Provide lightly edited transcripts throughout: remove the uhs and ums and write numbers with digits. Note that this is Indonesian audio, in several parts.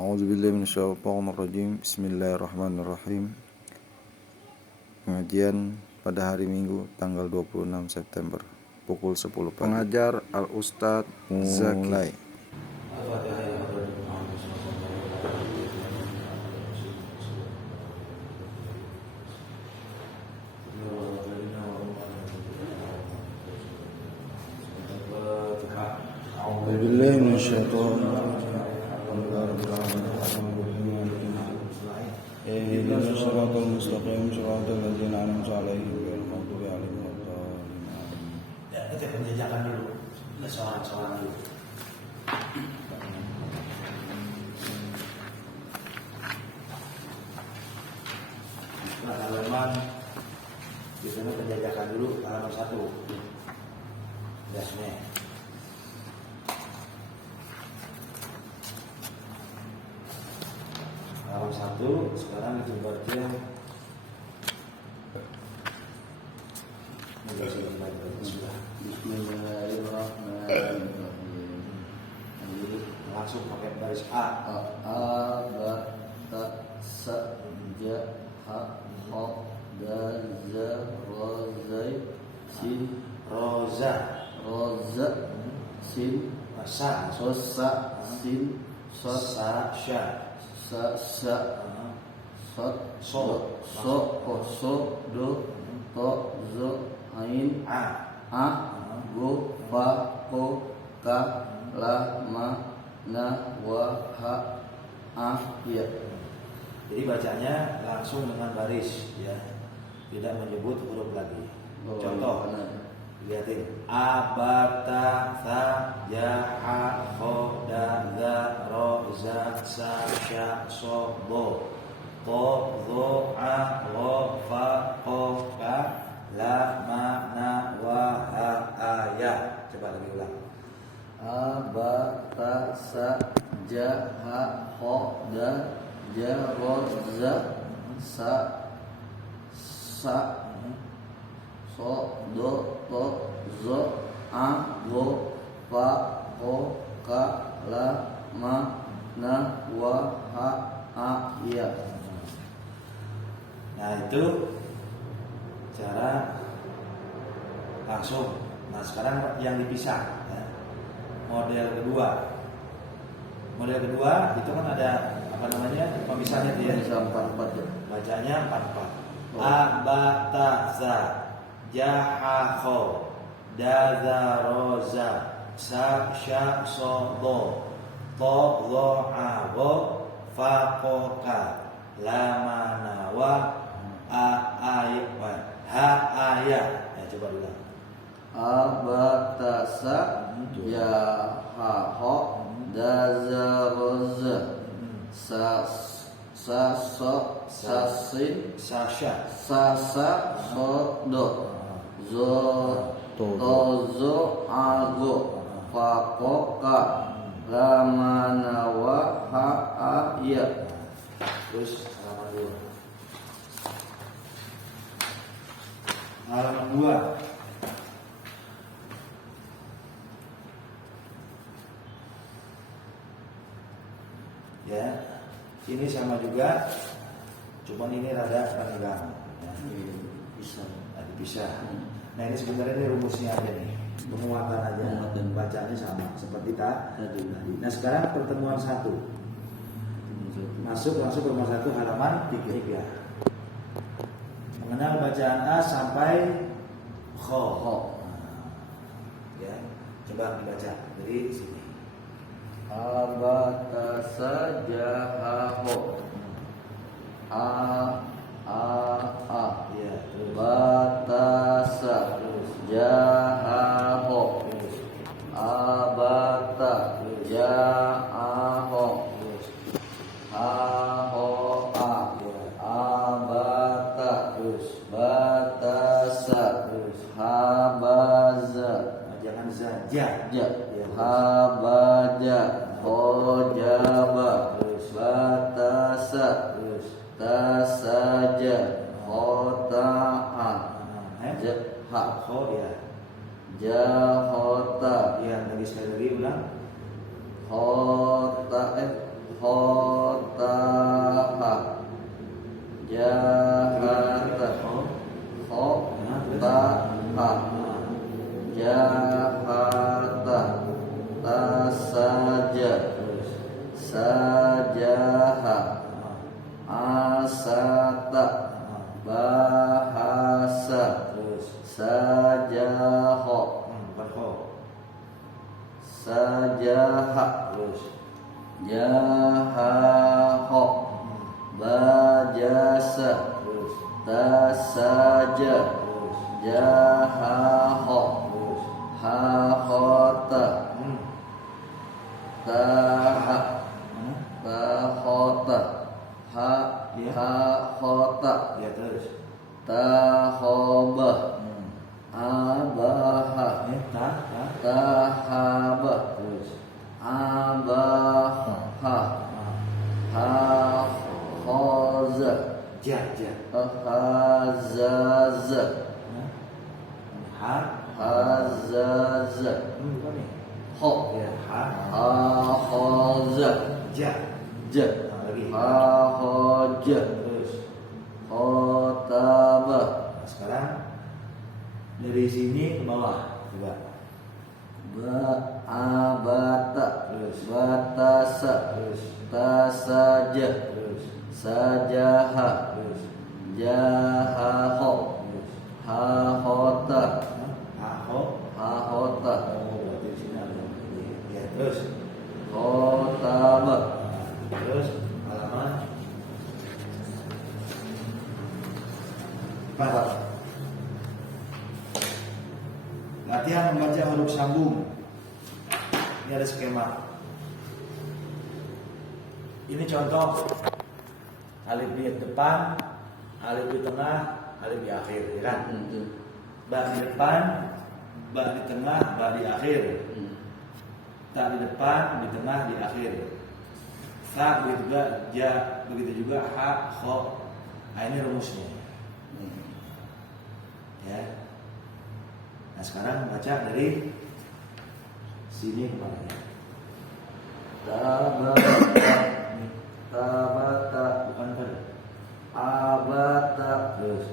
A'udzubillahi minasyaitonirrajim. Bismillahirrahmanirrahim. Pengajian pada hari Minggu tanggal 26 September pukul 10 pagi. Pengajar Al-Ustadz mulai. A'udzubillahi minasyaitonirrajim. Ihdinas siratal mustaqim siratal ladzina an'amta 'alaihim ghairil maghdubi 'alaihim waladdallin. Ya, kita penjajakan dulu. Soal-soal dulu. Nah, halaman di sana penjajakan dulu halaman 1. Dasnya. Halaman 1 sekarang itu baca Bismillahirrahmanirrahim. Langsung pakai baris A. Ba ta sa ja ha ha dal za ra zai sin Roza sin Sa sa sin Sa Sya sa So do to zo ain A go fa ko ka la ma na wa ha ya. Jadi bacanya langsung dengan baris ya. Tidak menyebut huruf lagi. Contoh, lihatin. Abata sa ja ha kho da za ro za sa sya so bo to zo a ro fa ko ka la ma na wa ha a ya. Coba lagi ulang. Ba ta sa ja ha ho da ja ro za sa so do to zo a go fa ko ka la ma na wa ha a ya. Nah, itu cara langsung. Nah, sekarang yang dipisah ya. Model kedua itu kan ada apa namanya pemisahnya dia Bisa 4 ya. bacanya 4-4. Abataza jahakho dazaroza sa sya so do to zo abo fakoka lamana wa a ay ha aya. Ya, coba dulu. Abatasa ya ha ho dazaroza sa so sin Sasha sa so do zo to zo ago fa ko ka la mana wa ha a ya. terus halaman 2. Halaman 2. Ya, ini sama juga, cuman ini rada panjang. Ya. Dipisah. Nah, ini sebenarnya ini rumusnya aja nih, penguatan aja, bacanya sama seperti tadi. Nah, sekarang pertemuan 1. Masuk langsung pertemuan 1 halaman 3. Mengenal bacaan A sampai kho. Ya, coba dibaca dari sini. Abatasa jahaho Ya, terus. Batasa jahaho abata jahaho aho abata batasa habaza. Jangan saja. Ja habaja hojaba batasa tasaja hota'a Kho ya. jahota Ya, lagi sekali lagi ulang. hota khotaha jahata khotaha jahata tasaja sajaha asata bahasa sajaho bukan kho. sajaha Terus. jahaho bajasa Terus. tasaja Terus. jahaho Terus. hahota taha Mana? tahota ha Iya. hahota Ya terus. tahoba abaha Ta. tahaba Terus. abaha hahoza Ja. hazaza Ha. hazaza Bukan nih. ho Ya. Ha. hahoza Ja. ja Nah, lagi. hahoja Terus. khotaba Nah, sekarang dari sini ke bawah juga. abata Terus. batasa Terus. tasaja Terus. sajaha Terus. jahaho Terus. hahota Aho. hahota Oh, berarti di sini ada. Ya, terus. khotaba Terus halaman 4. Latihan membaca huruf sambung. Ini ada skema. Ini contoh alif di depan, alif di tengah, alif di akhir, ya kan? Ba di depan, ba di tengah, ba di akhir. Ta di depan, di tengah, di akhir. Sa begitu juga, ja begitu juga, ha, kho. Nah, ini rumusnya. Ya. Nah, sekarang baca dari sini kemana? tabata tabata Bukan pada. abata Terus.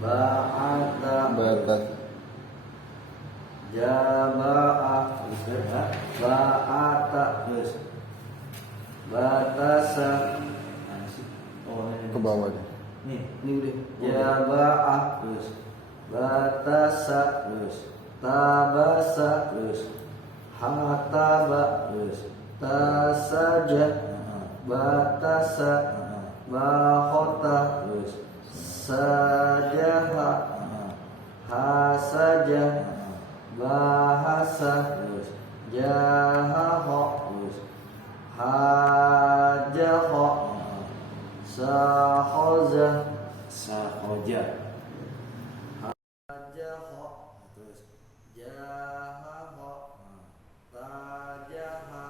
ba'ata Batat. jaba'ah Terus ya. ba'ata Terus. batasa Mana sih? Oh, ini. Ke bawah deh. Nih. ini udah jaba'ah Terus. batasa Terus. tabasa Terus. hataba Terus. tasaja Nah, batasa nah, bahota terus. sajaha Nah, hasaja nah, bahasa terus. jahaho Terus. hajaho Nah, sahoza sahoja. hajaho Terus. jahaho tajaha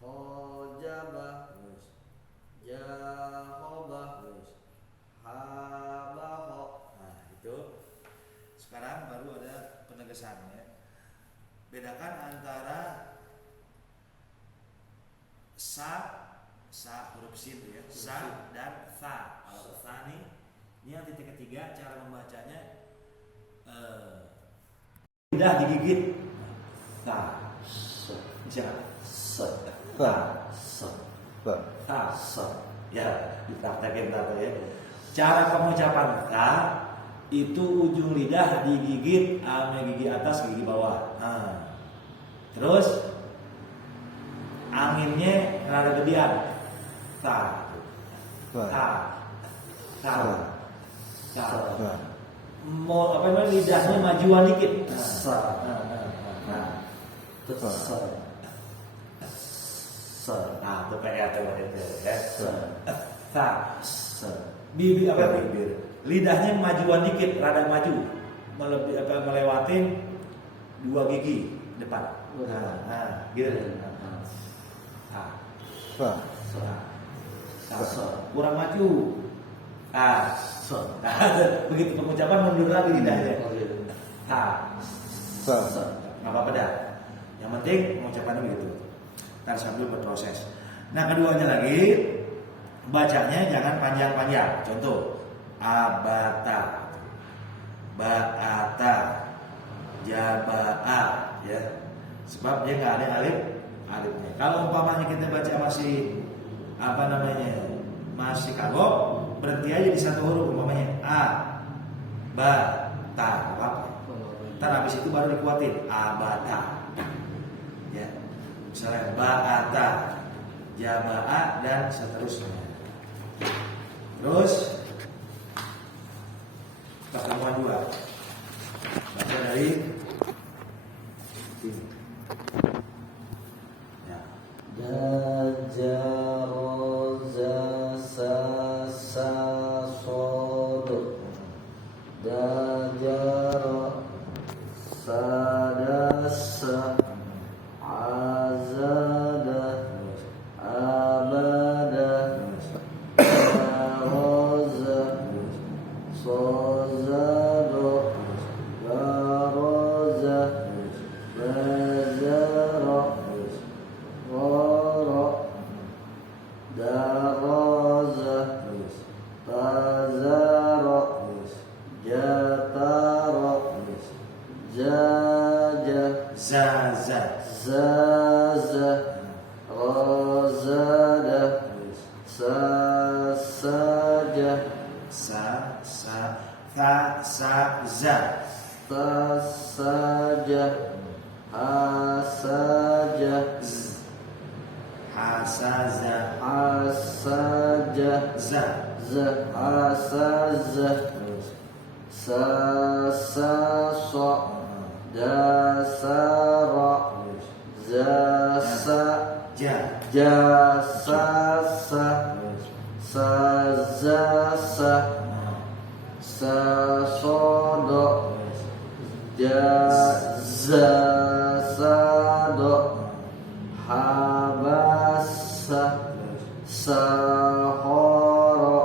hojaba Terus. jahoba Terus. habaho. Nah, itu. Sekarang baru ada penegasannya. Bedakan antara sa huruf sin ya, sa dan tha. Kalau tha nih, ini yang titik ketiga cara membacanya lidah digigit. Tha. Siapa? Tha. Tha. Tha. Ya, dipraktekin tadi ya. Cara pengucapan tha itu ujung lidah digigit sama gigi atas gigi bawah. Nah. Terus anginnya rada gedean. Tha. Tha. Tha. Tha. Tha. Tha. Mau apa namanya lidahnya majuan dikit. Sa. Nah. Sa. Sa. Nah, itu PR tuh itu ya. Sa. Tha. Sa. Bibir apa bibir? Lidahnya majuan dikit, rada maju, melewatin dua gigi depan. Nah, gitu. Nah, Tha. kurang maju. Nah, begitu pengucapan mundur lagi lidahnya. Tha. Tha. Nggak apa-apa dah. Yang penting pengucapannya begitu. Ntar sambil berproses. Nah keduanya lagi bacanya jangan panjang-panjang. Contoh abata, ba'ata, jaba'a, ya. Sebab dia nggak ada alifnya. Kalau umpamanya kita baca masih masih kagok, berhenti aja di satu huruf, umpamanya a, ba, ta, apa? Ntar habis itu baru dikuatin abata, ya. Misalnya ba'ata, jaba'a dan seterusnya. Terus pertemuan dua, baca dari sini. Ya. Dajaroza sasa sodo dajaro sadasa azada abada daroza sozado daroza bazaro Roro Daroza Tazaro Jataro Jaja Zaza, Zaza Rozada Sasaja sa, za, Sasaja Hasaja hasaza, Hasaja za, Hasaza Sasaso Dasara Zasa ja, Jasasa Sazasa Sasodo Jazasado Habasa Sahoro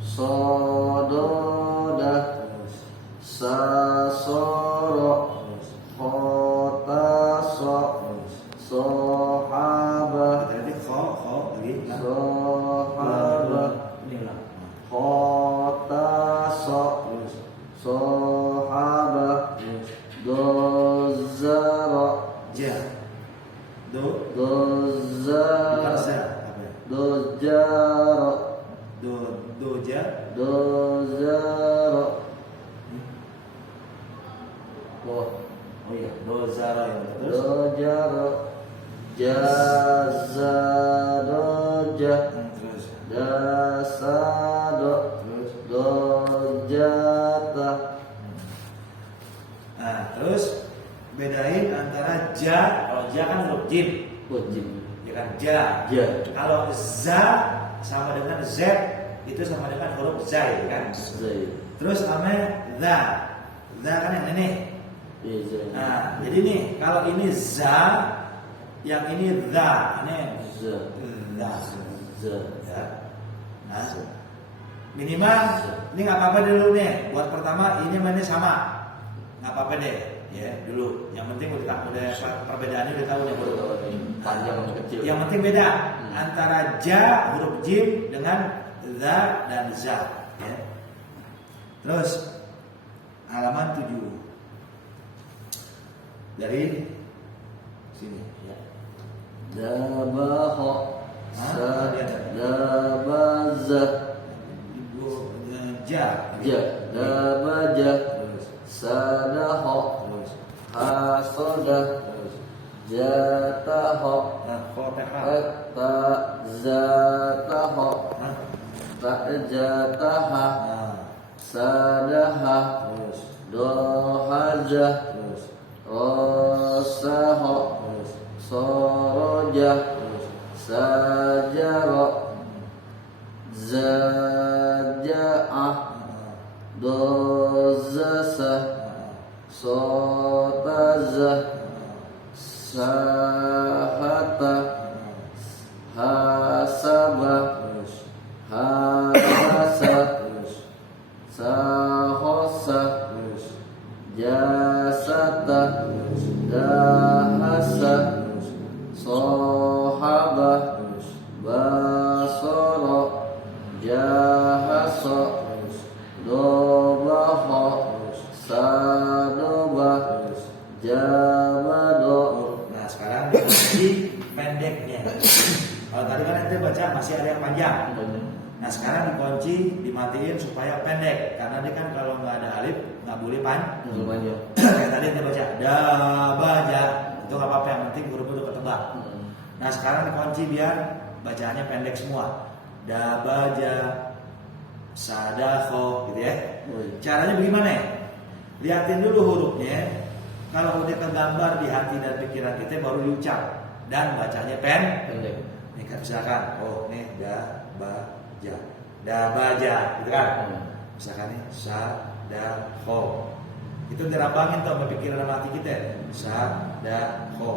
Sododa Sasoro Khotaso Sohaba berarti kho lagi, Sohaba ini ulang. Khotaso Sohaba Dozaro Ja, do, bukan Dozaro za, apa ya? Dojaro Doja, Dozaro oh iya, dozara yang terus. Dojaro Jazadoja Terus, Dasado terus. Dojata Nah, terus bedain antara ja, kalau ja kan huruf jim, Ujim ya kan ja. Ja Kalau za sama dengan z itu sama dengan huruf zai kan. Zai Terus namanya za kan yang ini. Iya Zai Nah, jadi nih kalau ini za, yang ini za, ini Za za, Za ya. Nah, minimal ini nggak apa-apa dulu nih. Buat pertama ini mana sama, nggak apa-apa deh, ya dulu. Yang penting udah perbedaannya udah tahu nih. Panjang atau kecil Yang penting beda antara ja huruf jim dengan za dan za, ya. Terus halaman 7 dari sini, ya. Dabaho Hah? Dabaza Ibu ja, Ja Dabaja terus, Sadaho terus, Hasoda terus. Jataho Nah, Fatihah. Hatta Zataho Nah, Ta'jataha nah, Sadaha terus, Dohaja terus, Rosaho terus, Soroja terus. Sajaro Zaja'ah Dozasa Sotaza Sahata Hasaba Habasa Sahosa Jasata Dahasa Sohaba terus, basara, jahasa, terus, dobaha, terus, sadoba, terus. jabado. Nah sekarang dikunci pendeknya. Kalau tadi kan ente baca masih ada yang panjang. Nah sekarang dikunci, dimatiin supaya pendek. Karena dia kan kalau nggak ada alif nggak boleh Panjang. Kayak tadi ente baca dabaja, itu nggak apa-apa, yang penting huruf udah ketebak. Nah sekarang dikunci biar bacaannya pendek semua. Dabaja, sadaqo, gitu ya. Caranya bagaimana ya? Lihatin dulu hurufnya. Kalau udah kegambar di hati dan pikiran kita baru diucap dan bacanya Pendek. Nih kan misalkan, oh nih dabaja, dabaja, gitu kan? Misalkan nih sadaqo, itu dirabangin tuh sama pikiran sama hati kita. Sadaqo,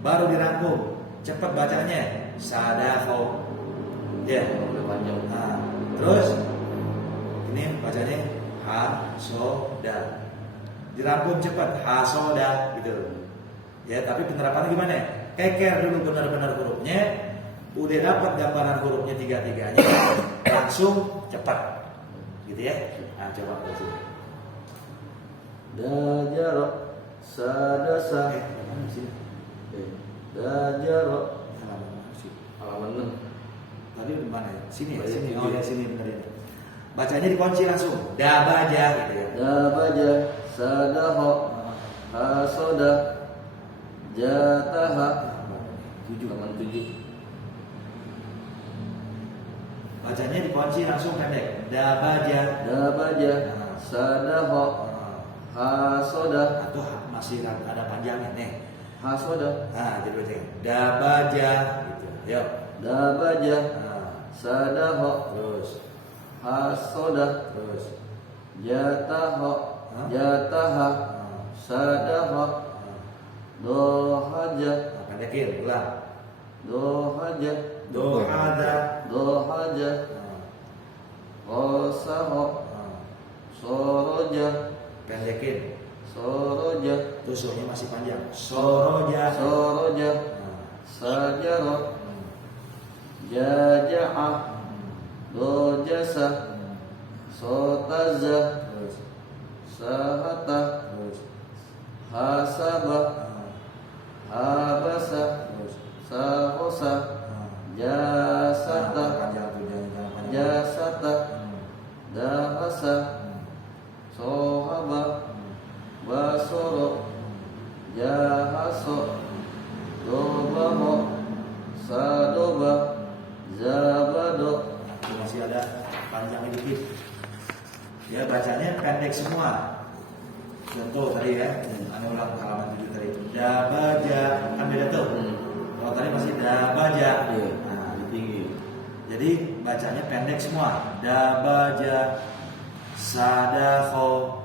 baru dirangkum, cepat bacanya sadaqo, ya. Panjang. Nah, terus ini bacanya hasoda, dirangkum cepat hasoda gitu. Ya, tapi penerapannya gimana? Keker dulu benar-benar hurufnya, udah dapat gambaran hurufnya tiga-tiganya, langsung cepat, gitu ya. Nah, coba baca. Dajaro, sadasa, Di sini. dajaro. Halaman mana sih? Halaman 6. Tadi di mana ya? Sini ya, Banyak sini. tinggi. Oh ya, sini benar ini. Bacanya dikunci langsung. Dabaja gitu ya. Dabaja, sadaho, hasoda, jataha. 7. Halaman 7. Bacanya dikunci langsung pendek. Dabaja. Dabaja, sadaho, hasoda, Atau masih ada panjangnya nih. hasoda, Nah, jadi baca. Dabaja gitu. Yuk. dabaja, Nah, sadaho, terus, hasoda, terus. jataho, Hah? jataha, Nah, sadaho, dohaja, nah, pendekin, ulang. dohaja, Dohada. dohaja, Nah, kosaho, nah, soroja, pendekin. soroja, Tusuknya masih panjang. Soroja. soroja, Nah, sajaro, hmm, jaja'ah, hmm, dojasa, hmm. sotaza, Terus, sahata, terus. hasaba, Nah, habasa, terus. sahosa, Nah, jasata, panjang tuh, jangan panjang. jasata, Hmm, dahasa, hmm, sohaba, hmm, basoro, jahaso, dobaho, sadoba, zabado. itu masih ada panjangnya dikit. Ya bacanya pendek semua. Contoh tadi ya, anu ulang halaman 7 tadi. Dabaja, kan beda tuh. Kalau tadi masih dabaja. Iya, Nah, lebih tinggi. jadi bacanya pendek semua. Dabaja, sadaqo,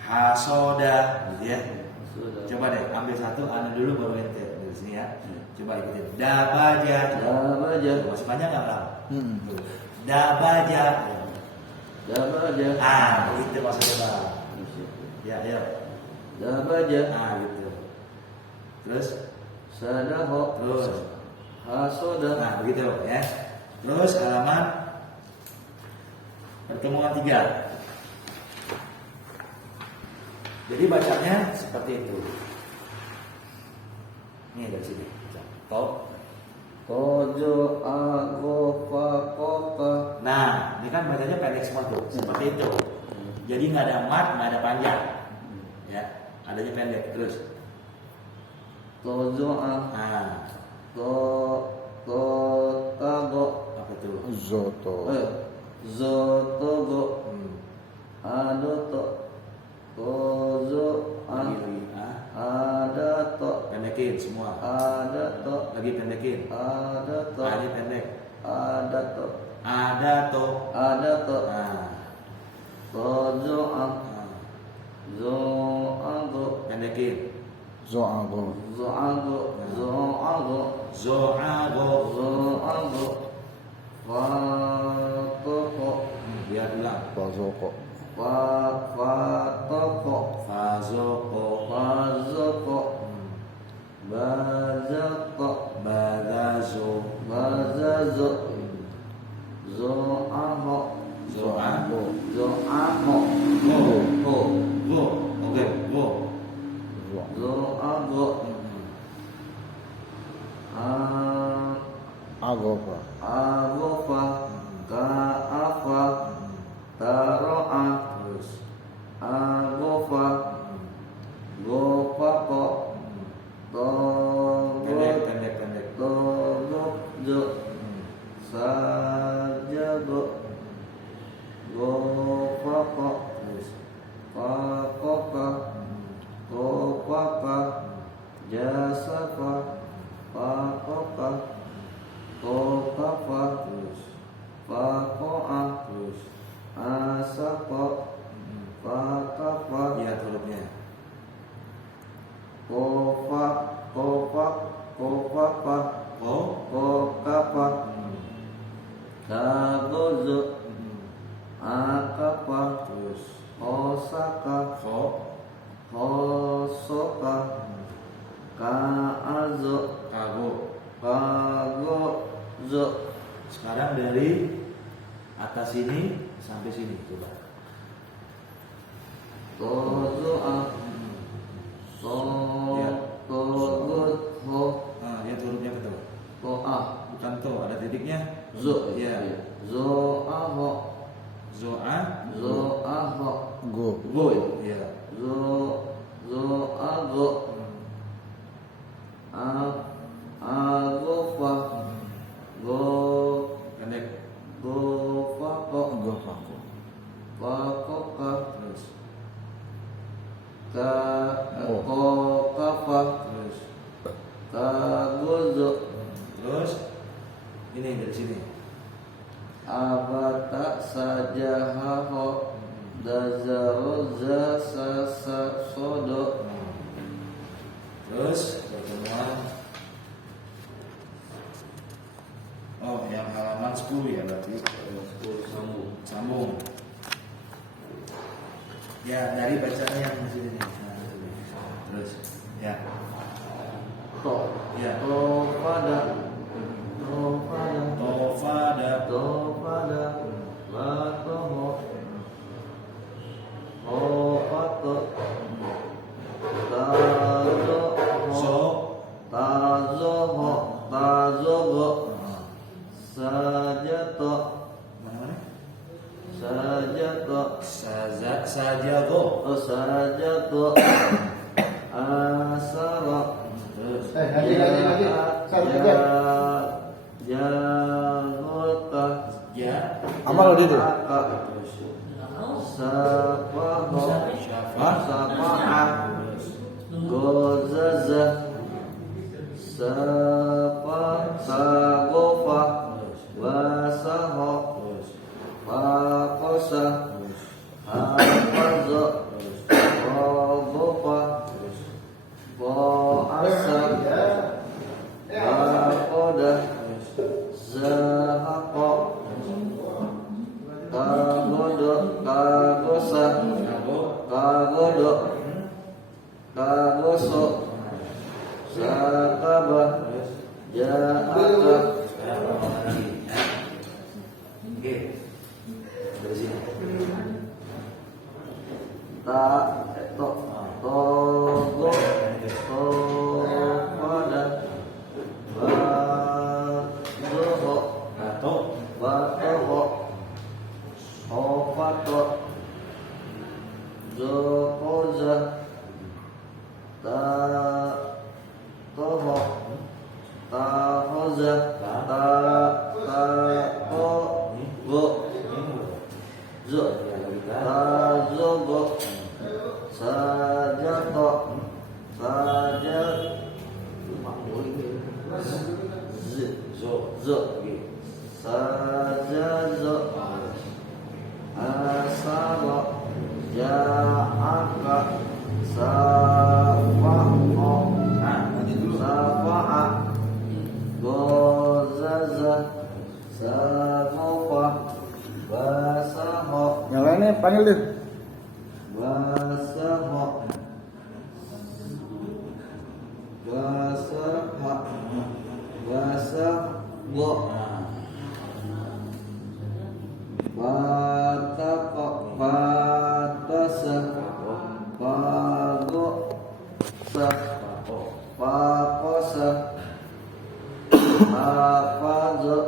hasoda, gitu ya. Sudah. Coba deh ambil satu, anu dulu baru ente dari sini ya. Coba ikutin. Dabaja. Dabaja, Masih panjang nggak bang? Hmm. Tuh. Dabaja. dabaja, Ah, begitu maksudnya bang. Ya, ya. dabaja, Ah, gitu. Terus, sadaho, terus. hasoda, Nah, begitu ya. Terus halaman pertemuan 3. Jadi bacanya seperti itu. Ini dari sini. Top. tojo, agofa, kota. Nah, ini kan bacanya pendek semua tuh, seperti itu. Jadi nggak ada mat, nggak ada panjang, ya, adanya pendek terus. Tojoa, Nah, tago, apa tuh? Zoto. zotogo, Hmm. adoto, tozo, Lagi, adato, pendekin semua. adato, Lagi pendekin. adato, Ini pendek. adato, Ada to. adato, Nah, tojoa, nah, zoago, pendekin. Zoago. zoago, zoago, Zoago. zoago, fatoko, Biar ulang. Bazoko. fatoko, Fazoko. fazoko, Hmm. bazako, Badazo. Fazazu. Zo'aho. Zo'a. Zo'aho. Go. Ho. Go. Oke, go. Zo'ago. Agofa. Agofa. Ka'afa. Taro'a. Terus. Agofa. Gopako. Pendek, Togot. pendek, pendek. Togokjo. Sajago. Gopako. Terus. Pakoka. Kopaka. Jasafa. Pakoka. Kokafa. Terus. Pakoa. Terus. Asako. Pakafa. Lihat hurufnya. Kofak. Kofak. Kofafa. Ko. Kokafa. Kagozo. Akapa. Terus. Osaka. Ko. Hosoka. Kaazo. Kago. Kagozo. Sekarang dari atas sini sampai sini coba. Tozoa. Ya. Togot. Ho. Nah, lihat hurufnya betul. Toa. Bukan to, ada titiknya. Zo. Ya. Zoaho. Zo'a. Zoaho. Go. Go. Ya. Zoago. Agofa. Go. Pendek. Gofako. Gofaku. Pakoka. Terus. Kokafa. Terus. Kagozo. Terus. Ini dari sini. Abata sajahaho. Dazaroza sasasodo. Terus pertemuan. Oh, yang halaman 10 ya berarti. Sambung. Ya, dari bacaan yang di sini. Nah, sini. Terus. Ya. To. Ya. Topada. Topada. Tofada. Topada. Latoho. Opato. Tazoho. So. Tazoho. Tazogo. Sajato. Mana-mana? Sajato. Sajago. Oh, sajato. Asara. Terus. Lagi. Satu aja. Jagota. Ya. Amal di itu. Terus. Sapaho. Syafa. Sapa'ah. Terus. Gozaza. Sagofa. Wasaho. Terus. Pakosa. Terus. Hafazo. Kogofa. Terus. Koasa. Bakoda. Zahako. Kagodo. Kagosa. Kago. Kagodo. Kagoso. Sakaba. Terus. Jaaka. Sekarang pengulangan lagi. Ya. Oke. Dari sini. Togo. Topada. Badoho. Tato. Batoho. Hofato. Zokoza. Toho. Tahoza. Tahogo. Zo. Tazogo. Sajato. Sajat. Zo. Zo. Sajazo. Asaro. Ja'aka. Safa'o. Nah, lanjut dulu. Safa'a. Gozaza. Sagofa. Basaho. Yang lainnya panggil deh. Basaho. Basaha. Basaho. Bataqa batasa Fagosa Fakosa Hafaza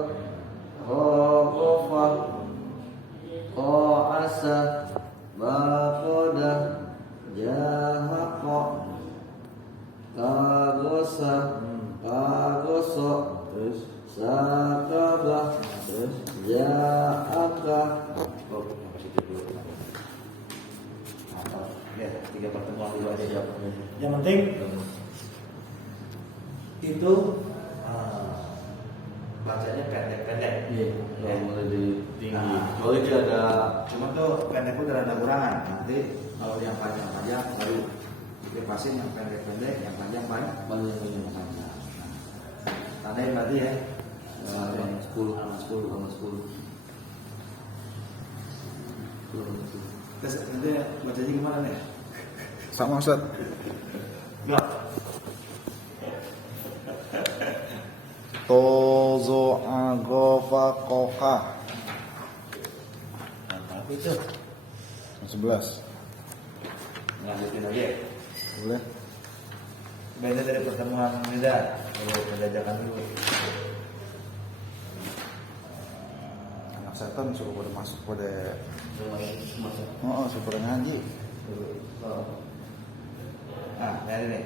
Hokofa Koasa Bakoda Jahako Kagosa Kagoso Terus. Sakaba Ja'aka. Oh, yang positif dulu. Mantap. Ya, 3 pertemuan dulu aja. Yang penting itu bacanya pendek-pendek. Iya, yang lebih tinggi. Kalau itu ada Cuma tuh pendek itu ada kurangan. Nanti kalau yang panjang-panjang baru dipasin yang pendek-pendek, yang panjang-panjang. banyak yang panjang. Tandain berarti ya. 10 sama 10 sama 10. Terus nanti bacanya gimana nih? Sama Ustaz. Enggak. Tozo agofa koka. Mantap itu. 11. Lanjutin lagi ya. Boleh. Beda dari pertemuan beda. Pendajakan dulu. Anak setan suruh pada masuk pada suruh pada ngaji. Nah, ini nih.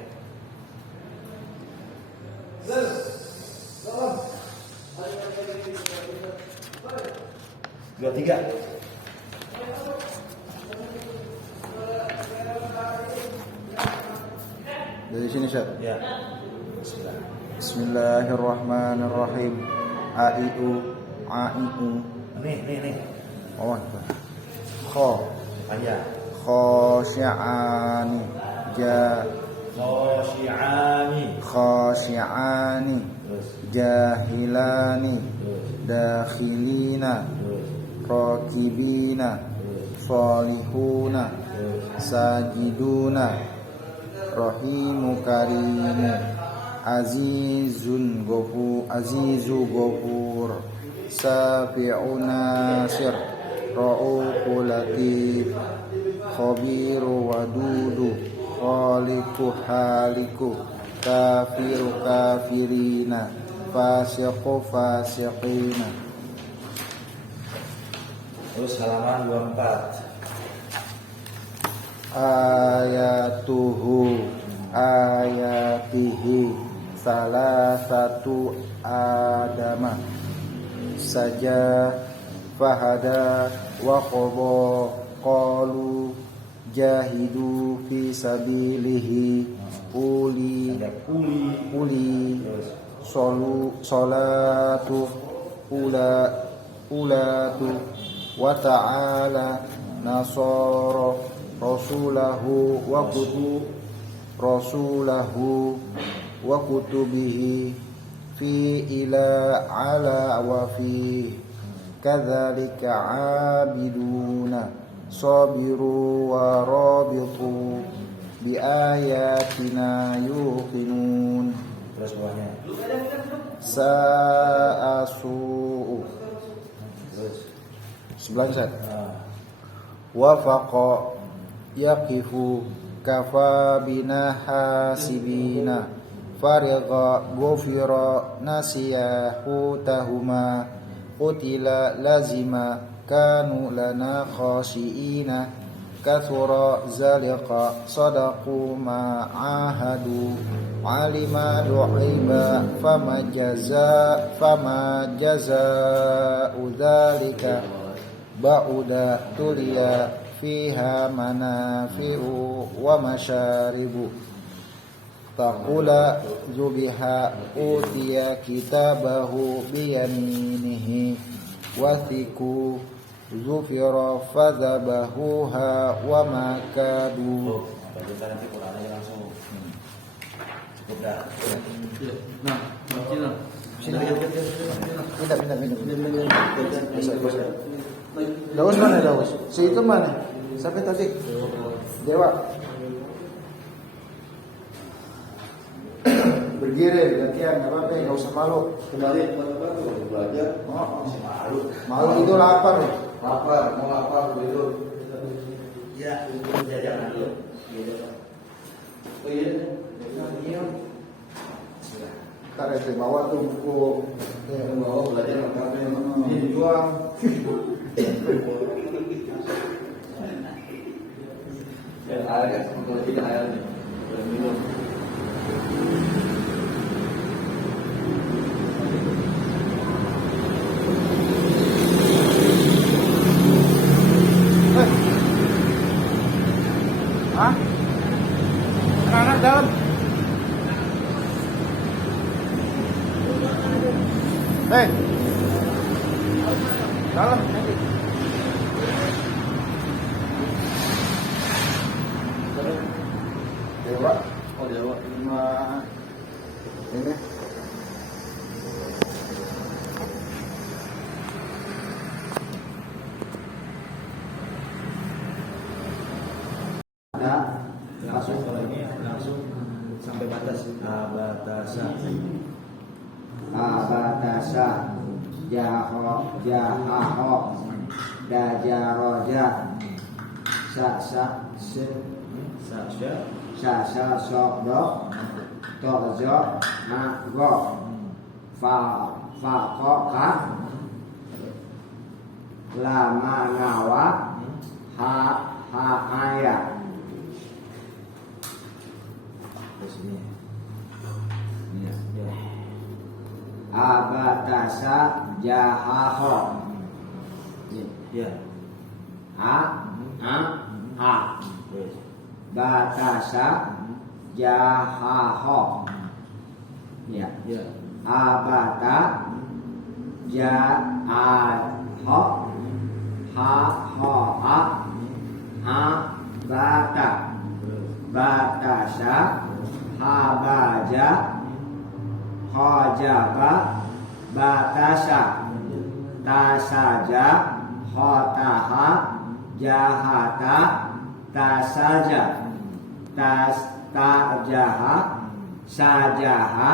Dua tiga. Dari sini Ustaz. Ya. Bismillahirrahmanirrahim. Aiu aiu. Nih. Oh, kho Panjang. khosyi'ani ja Khosyi'ani. khosyi'ani Terus. jahilani Terus. dakhilina Terus. rakibina Terus. salihuna Terus. sajiduna rahimu karimu azizun ghafur safi'un nasir ra'ufu latif khabiru wadudu khaliqu haliku kafiru kafirina fasiqu fasiqina. Terus halaman 24. Ayatuhu ayatihi salah satu adama saja fahada wa qadha qalu jahidu fi sabilihi uli Ada kuli. uli Terus. salatu ulatu wa ta'ala nasara rasulahu wa kutubihi fi ila ala wa fi kadzalika abiduna sabiru wa rabitu bi ayatina yuqinun. Terus bawahnya. Sa'asu Terus. sebelah Ustaz. Nah. Wafaqa yaqifu kafa bina hasibina fariqa ghufira nasiyahu tahuma qutila lazima kanu lana khashiina kathura zaliqa sadaqu ma ahadu alima du'iba fama jaza'u dhalika ba'uda tulia fiha manafi'u wa masyaribu taqula zubiha utiya kitabahu biyaminihi wathiku zufira fadhabahuha wa makadu. Kita nanti Qurannya langsung. Cukup dah. Nah, macam Pindah. Daus mana Daus? Si itu mana? Sampai tadi. Dewa. Berdiri, gantian, nggak apa-apa, nggak usah malu. kembali pada batu belajar. Malu itu lapar. Lapar, mau lapar dulu. Ya, jajanan dulu. Gitu. Oh iya. Iya. Ntar saya bawa tuh buku. Yang bawa belajar lengkapnya. Ini dijual. Dan air kan, kalau tidak air nih, boleh minum. Hah? Anak-anak dalam. Dalam. Dewa. Oh Jawa. Sama ini. Langsung kalau ini langsung sampai batas batasan. Abatasa jaho jahaho dajaroja sa sokdo tozo nago fa koka lama nawa ha ayat. Terus ini. Ya. Ya. Abatasa jahaho. Ya. A Terus. batasa jahaho. Ya. Ya. Abata jahaho ha ho a bata Terus. batasa habaja hojaba batasa tasaja hotaha jahata tasaja tajaha sajaha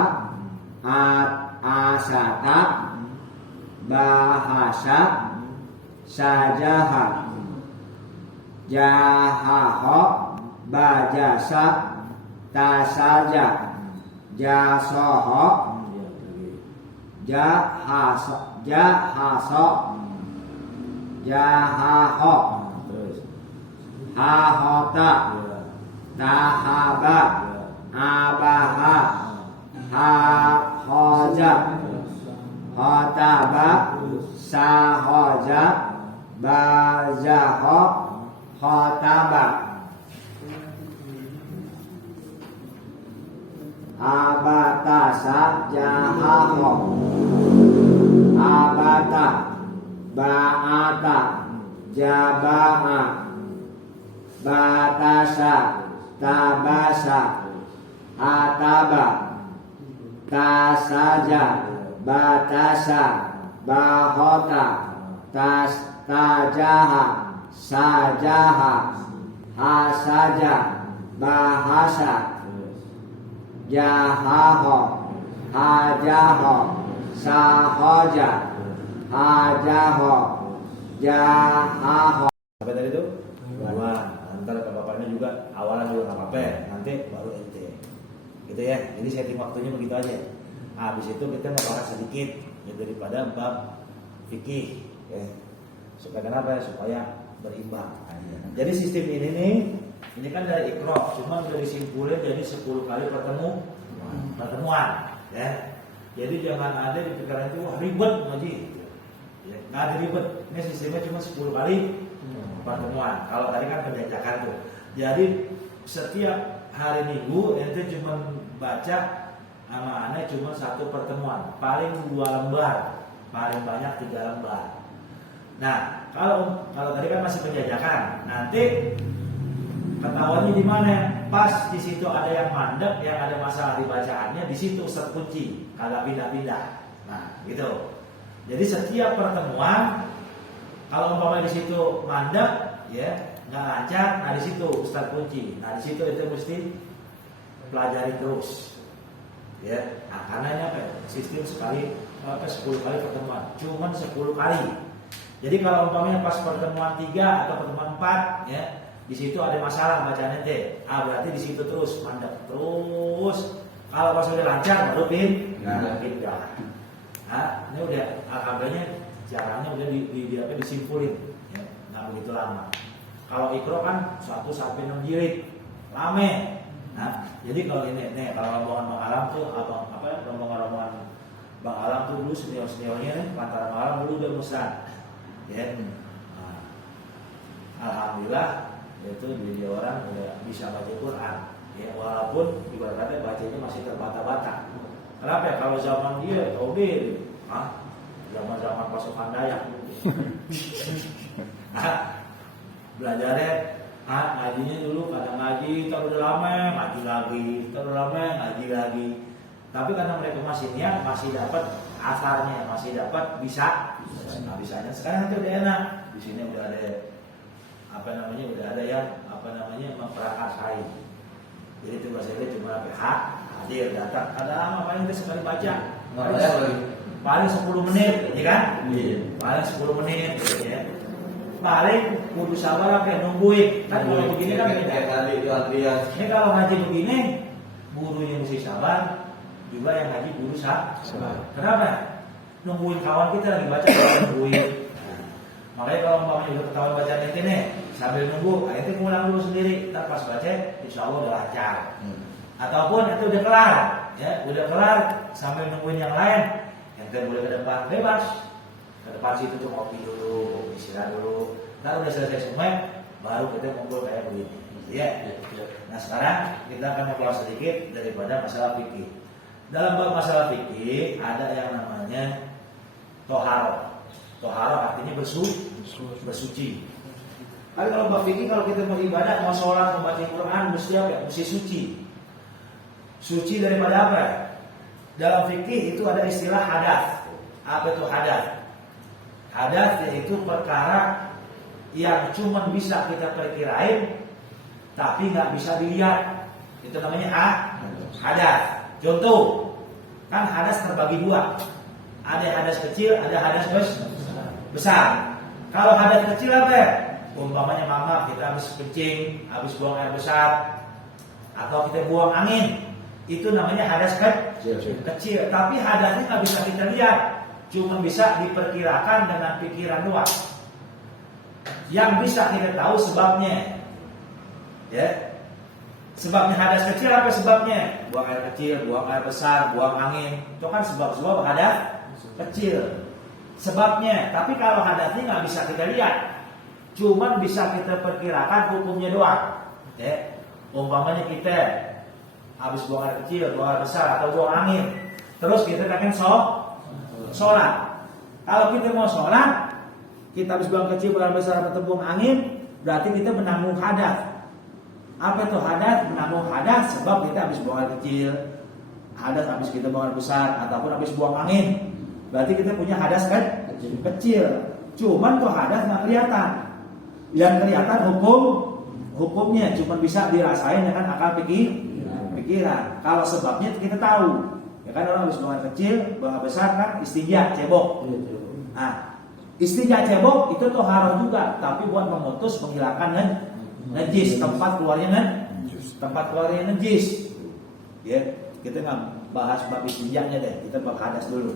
asata bahasa sajaha jahaho bajasa tasaja jasoho jahaso jahaho Terus. hahota Ya. tahaba abaha hahoja hotaba sahoja bajaho hotaba abatasa jahaho abata ba'ata jabaha batasa tabasa ataba tasaja batasa bahota tajaha sajaha hasaja bahasa jahaho hajaho sahoja hajaho jahaho. Sampai tadi itu dua. Ntar bapaknya juga awalan juga nggak apa-apa. Nanti baru ente. Gitu ya. Jadi setting waktunya begitu aja. Habis itu kita ngebahas sedikit ya, daripada bab fikih. Ya. Supaya kenapa ya? Supaya berimbang. Jadi sistem ini nih, ini kan dari ikrof, cuma udah disimpulin jadi 10 kali pertemuan. Ya. Jadi jangan ada di pikiran itu wah ribet ngaji. Ya, nggak ada ribet. Ini sistemnya cuma 10 kali pertemuan. Kalau tadi kan penjajakan tuh. Jadi setiap hari Minggu ente cuma baca sama aneh cuma 1 pertemuan, paling 2 lembar, paling banyak 3 lembar. Nah, kalau tadi kan masih penjajakan, nanti ketahuannya di mana? Pas di situ ada yang mandek, yang ada masalah di bacaannya, di situ terkunci, kagak pindah-pindah. Nah, gitu. Jadi setiap pertemuan kalau umpamanya di situ mandek, ya nggak lancar, nah di situ Ustaz kunci. Nah di situ itu mesti pelajari terus, ya. Nah, karena ini apa? Sistem 10 kali pertemuan, cuman 10 kali. Jadi kalau umpamanya pas pertemuan 3 atau pertemuan 4 ya, di situ ada masalah bacaan ente, berarti di situ terus mandek terus. Kalau pas udah lancar baru pindah. Nah, ini udah alhamdulillah caranya udah disimpulin ya, nggak begitu lama. Kalau ikro kan 1 sampai 6 jilid rame. Nah, jadi kalau ini nih, kalau rombongan Bang Alam tuh rombongan Bang Alam tuh dulu seniornya nih, lantaran Bang Alam dulu udah musnah. Ya. Nah, alhamdulillah itu jadi orang udah bisa baca Quran. Ya, walaupun ibaratnya bacanya masih terbata-bata. Kenapa ya? Kalau zaman dia Tobir, zaman pasukan Dayak. Belajarnya ngajinya dulu kadang ngaji terus lama, ngaji lagi, terus lama, ngaji lagi. Tapi karena mereka masih niat, masih dapat asarnya, masih dapat bisa. Nah, bisanya sekarang itu udah enak. Di sini udah ada udah ada yang memperakarsai. Jadi tugas saya cuma hadir datang. Ada lama paling kita sekali baca. Paling 10 menit, ya kan? Iya. Paling 10 menit, ya. Paling kudu sabar apa nungguin. Kan kalau begini kan beda. Ini kalau ngaji begini, gurunya mesti sabar, juga yang ngaji guru sabar. Kenapa? Nungguin kawan kita lagi baca, nungguin. Makanya kalau umpamanya udah ketahuan bacaan ente nih, sambil nunggu, ente ngulang dulu sendiri. Ntar pas baca, insya Allah udah lancar. Ataupun itu udah kelar, ya udah kelar, sambil nungguin yang lain, ente boleh ke depan bebas. Ke depan situ tuh ngopi dulu, istirahat dulu. Ntar udah selesai semua, baru kita ngumpul kayak begini. Ya. Nah sekarang kita akan ngobrol sedikit daripada masalah fikih. Dalam bab masalah fikih ada yang namanya toharo. Toharo artinya bersuci. Tapi kalau bab fikih, kalau kita mau ibadah, mau sholat, mau baca Quran, mesti apa? Mesti suci. Suci daripada apa? Dalam fikih itu ada istilah hadas. Apa itu hadas? Hadas yaitu perkara yang cuma bisa kita perkirain, tapi nggak bisa dilihat. Itu namanya hadas. Contoh, kan hadas terbagi 2. Ada hadas kecil, ada hadas besar. Kalau hadas kecil apa? Umpamanya mama kita habis kencing, habis buang air besar, atau kita buang angin, itu namanya hadas kecil. Tapi hadasnya nggak bisa kita lihat, cuma bisa diperkirakan dengan pikiran doang. Yang bisa kita tahu sebabnya, ya. Sebabnya hadas kecil apa sebabnya? Buang air kecil, buang air besar, buang angin, itu kan sebab-sebab hadas kecil. Sebabnya, tapi kalau hadasnya nggak bisa kita lihat, cuman bisa kita perkirakan hukumnya doang. Ya, umpamanya kita habis buang air kecil, buang air besar atau buang angin, terus kita akan sholat. Kalau kita mau sholat, kita habis buang kecil, buang air besar atau buang angin, berarti kita menanggung hadas. Apa itu hadas? Menanggung hadas sebab kita habis buang air kecil, hadas habis kita buang air besar ataupun habis buang angin. Berarti kita punya hadas kecil. Cuman kok hadas nggak kelihatan. Yang kelihatan hukumnya cuma bisa dirasain dengan akal pikiran. Kalau sebabnya kita tahu. Ya kan orang habis buang air kecil, buang air besar kan istinja, cebok. Nah, istinja cebok itu toharo juga, tapi buat memutus menghilangkan najis, tempat keluarnya najis. Ya, kita nggak bahas bab istinjanya deh, kita bahas hadas dulu.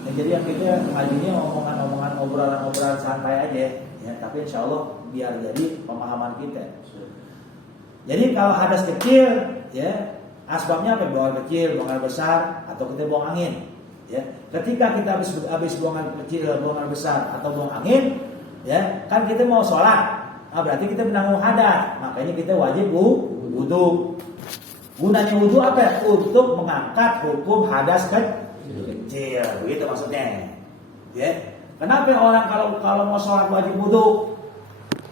Nah, jadi yang kita ngajinya omongan-omongan obrolan santai aja, ya. Tapi insya Allah biar jadi pemahaman kita. Jadi kalau hadas kecil, ya asbabnya apa? Buang air kecil, buang air besar, atau kita buang angin. Ya, ketika kita habis buang air kecil, buang air besar, atau buang angin, ya kan kita mau sholat. Nah, berarti kita menanggung hadas, makanya kita wajib wudu. Gunanya wudu apa? Untuk mengangkat hukum hadas kecil, begitu maksudnya. Ya, kenapa orang kalau mau sholat wajib wudu?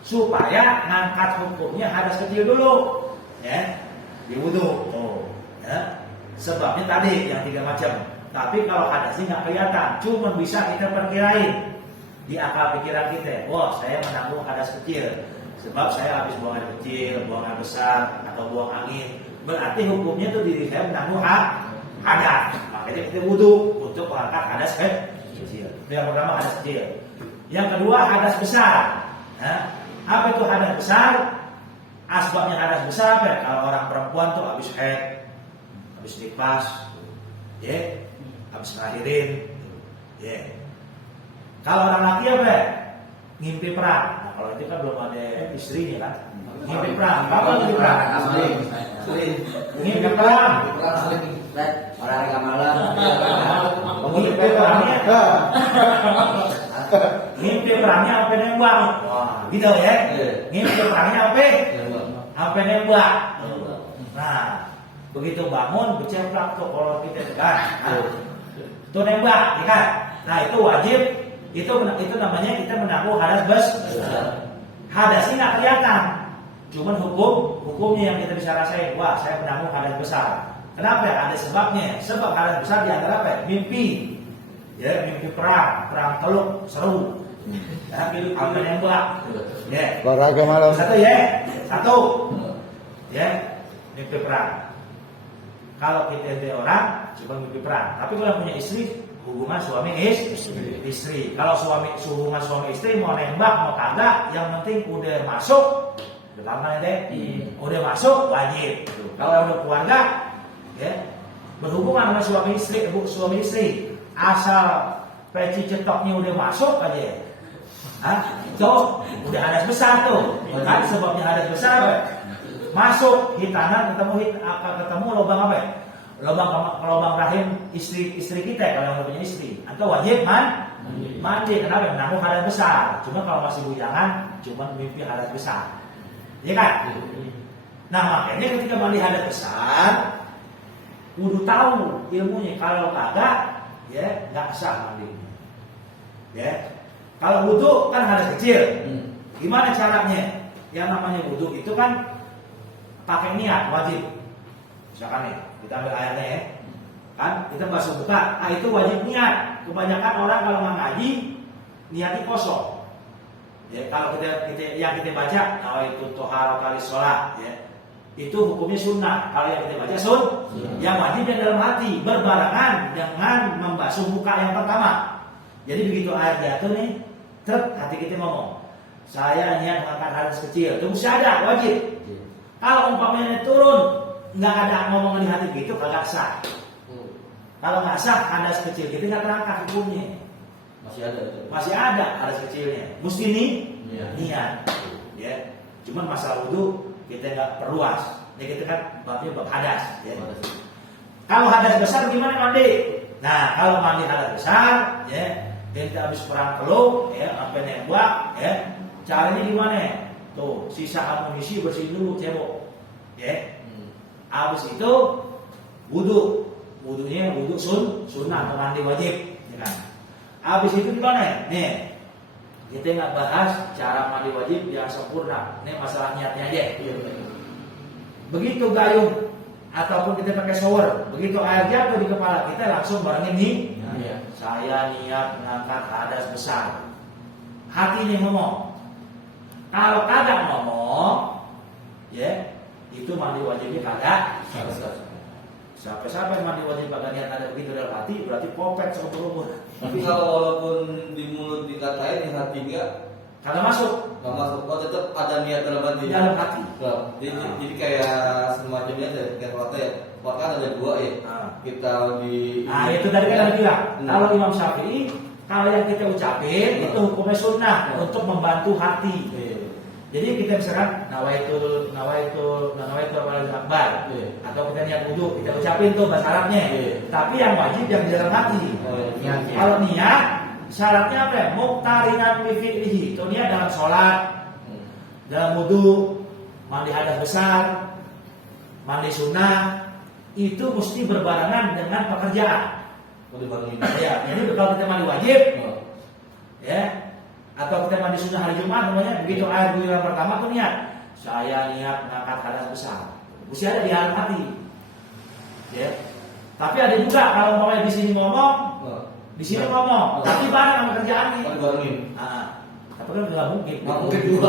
Supaya ngangkat hukumnya hadas kecil dulu, ya, di wudu. Ya, sebabnya tadi yang 3 macam. Tapi kalau hadasnya nggak kelihatan, cuma bisa kita perkirain. Di akal pikiran kita, saya menanggung hadas kecil sebab saya habis buang air kecil, buang air besar atau buang angin. Berarti hukumnya tuh diri saya menanggung hadas. Makanya kita wudu untuk mengangkat hadas kecil. Itu yang pertama, hadas kecil. Yang kedua, hadas besar. Nah, apa itu hadas besar? Asbabnya hadas besar apa? Kalau orang perempuan tuh habis haid, habis nifas, ya, habis ngelahirin, ya. Kalau orang laki apa? Ngimpi perang. Nah, kalau itu kan belum ada istrinya kan. Ngimpi perang. Kapan ngimpi perang? Ngimpi perang. Olahraga malam. Ngimpi perangnya. Ngimpi perangnya apa nembak? Gitu ya. Ngimpi perangnya apa nembak? Nah, begitu bangun berceplak tuh kalau kita kan. Itu nembak, ya kan? Nah, itu wajib. Itu namanya kita menabuh hadas besar. Hadasnya nggak kelihatan. Cuman hukumnya yang kita bisa rasain. Wah, saya menabuh hadas besar. Kenapa? Ada sebabnya. Sebab hadas besar di antara apa? Mimpi. Ya, mimpi perang teluk, seru. Ya, apa nembak. Ya. Olahraga malam. Satu. Ya, mimpi perang. Kalau kita ada orang, coba mimpi perang. Tapi kalau punya istri, hubungan suami istri. Kalau hubungan suami istri mau nembak mau kagak, yang penting udah masuk. Pertama udah masuk wajib. Kalau yang udah keluarga, ya, berhubungan sama suami istri, asal peci cetoknya udah masuk aja. Itu udah hadas besar tuh. Kan sebabnya hadas besar. Masuk hitanan ketemu lubang apa? Lubang rahim istri kita kalau yang punya istri. Atau wajib mandi. Kenapa? Menabuh hadas besar. Cuma kalau masih bujangan, cuma mimpi hadas besar. Iya kan? Nah, makanya ketika mandi hadas besar, kudu tahu ilmunya. Kalau kagak, ya nggak sah mandinya. Ya, kalau wudu kan hadas kecil. Gimana caranya? Yang namanya wudu itu kan pakai niat wajib. Misalkan nih, kita ambil airnya ya, kan kita basuh muka, itu wajib niat. Kebanyakan orang kalau nggak ngaji niatnya kosong. Ya, kalau kita baca, kalau itu toharo kali sholat, ya, itu hukumnya sunnah. Kalau yang kita baca yang wajib yang dalam hati berbarengan dengan membasuh muka yang pertama. Jadi begitu air jatuh nih, hati kita ngomong, saya niat mengangkat hadas kecil, itu mesti ada wajib. Kalau umpamanya turun, nggak ada ngomongan di hati gitu, kagak sah. Kalau nggak sah, hadas kecil kita nggak terangkat hukumnya. Masih ada hadas kecilnya. Mesti niat. Ya. Cuman masalah wudu kita nggak perluas. Ini kita kan babnya bab hadas. Ya. Kalau hadas besar gimana mandi? Nah, kalau mandi hadas besar, ya, kita habis perang teluk, ya, sampai nembak, ya, caranya gimana? Tuh, sisa amunisi bersihin dulu cebok. Ya. Habis itu wudu. Wudunya wudu sunnah atau mandi wajib, ya kan? Habis itu gimana? Nih, kita nggak bahas cara mandi wajib yang sempurna. Ini masalah niatnya aja. Begitu gayung ataupun kita pakai shower, begitu air jatuh di kepala kita langsung barengin nih. Saya niat mengangkat hadas besar. Hatinya ngomong. Kalau kagak ngomong, ya, itu mandi wajibnya kagak. Sampai mandi wajib kagak niat ada begitu dalam hati, berarti popet seumur umur. Tapi kalau walaupun di mulut dikatain, di hati enggak masuk. Oh, tetap ada niat dalam hati. Dalam hati. Jadi kayak semacamnya kayak khotbah kan ada dua ya. Kita di. Nah, itu tadi kan bilang. Kalau Imam Syafi'i, kalau yang kita ucapin itu hukumnya sunnah untuk membantu hati. Jadi kita misalkan nawaitul akbar, atau kita niat wudu, kita ucapin tuh bahasa Arabnya. Tapi yang wajib yang di dalam hati. Kalau niat, syaratnya apa? Muqtarinan bi fi'lihi. Itu niat dalam sholat, dalam wudu, mandi hadas besar, mandi sunnah, itu mesti berbarengan dengan pekerjaan. Ya, jadi kalau kita mandi wajib, ya, atau kita mandi sunnah hari Jumat namanya, begitu air guyuran pertama tuh niat, saya niat mengangkat hadas besar. Mesti ada di dalam hati. Ya. Tapi ada juga kalau mau di sini ngomong, tapi bareng sama kerjaannya. Tapi kan nggak mungkin. Juga.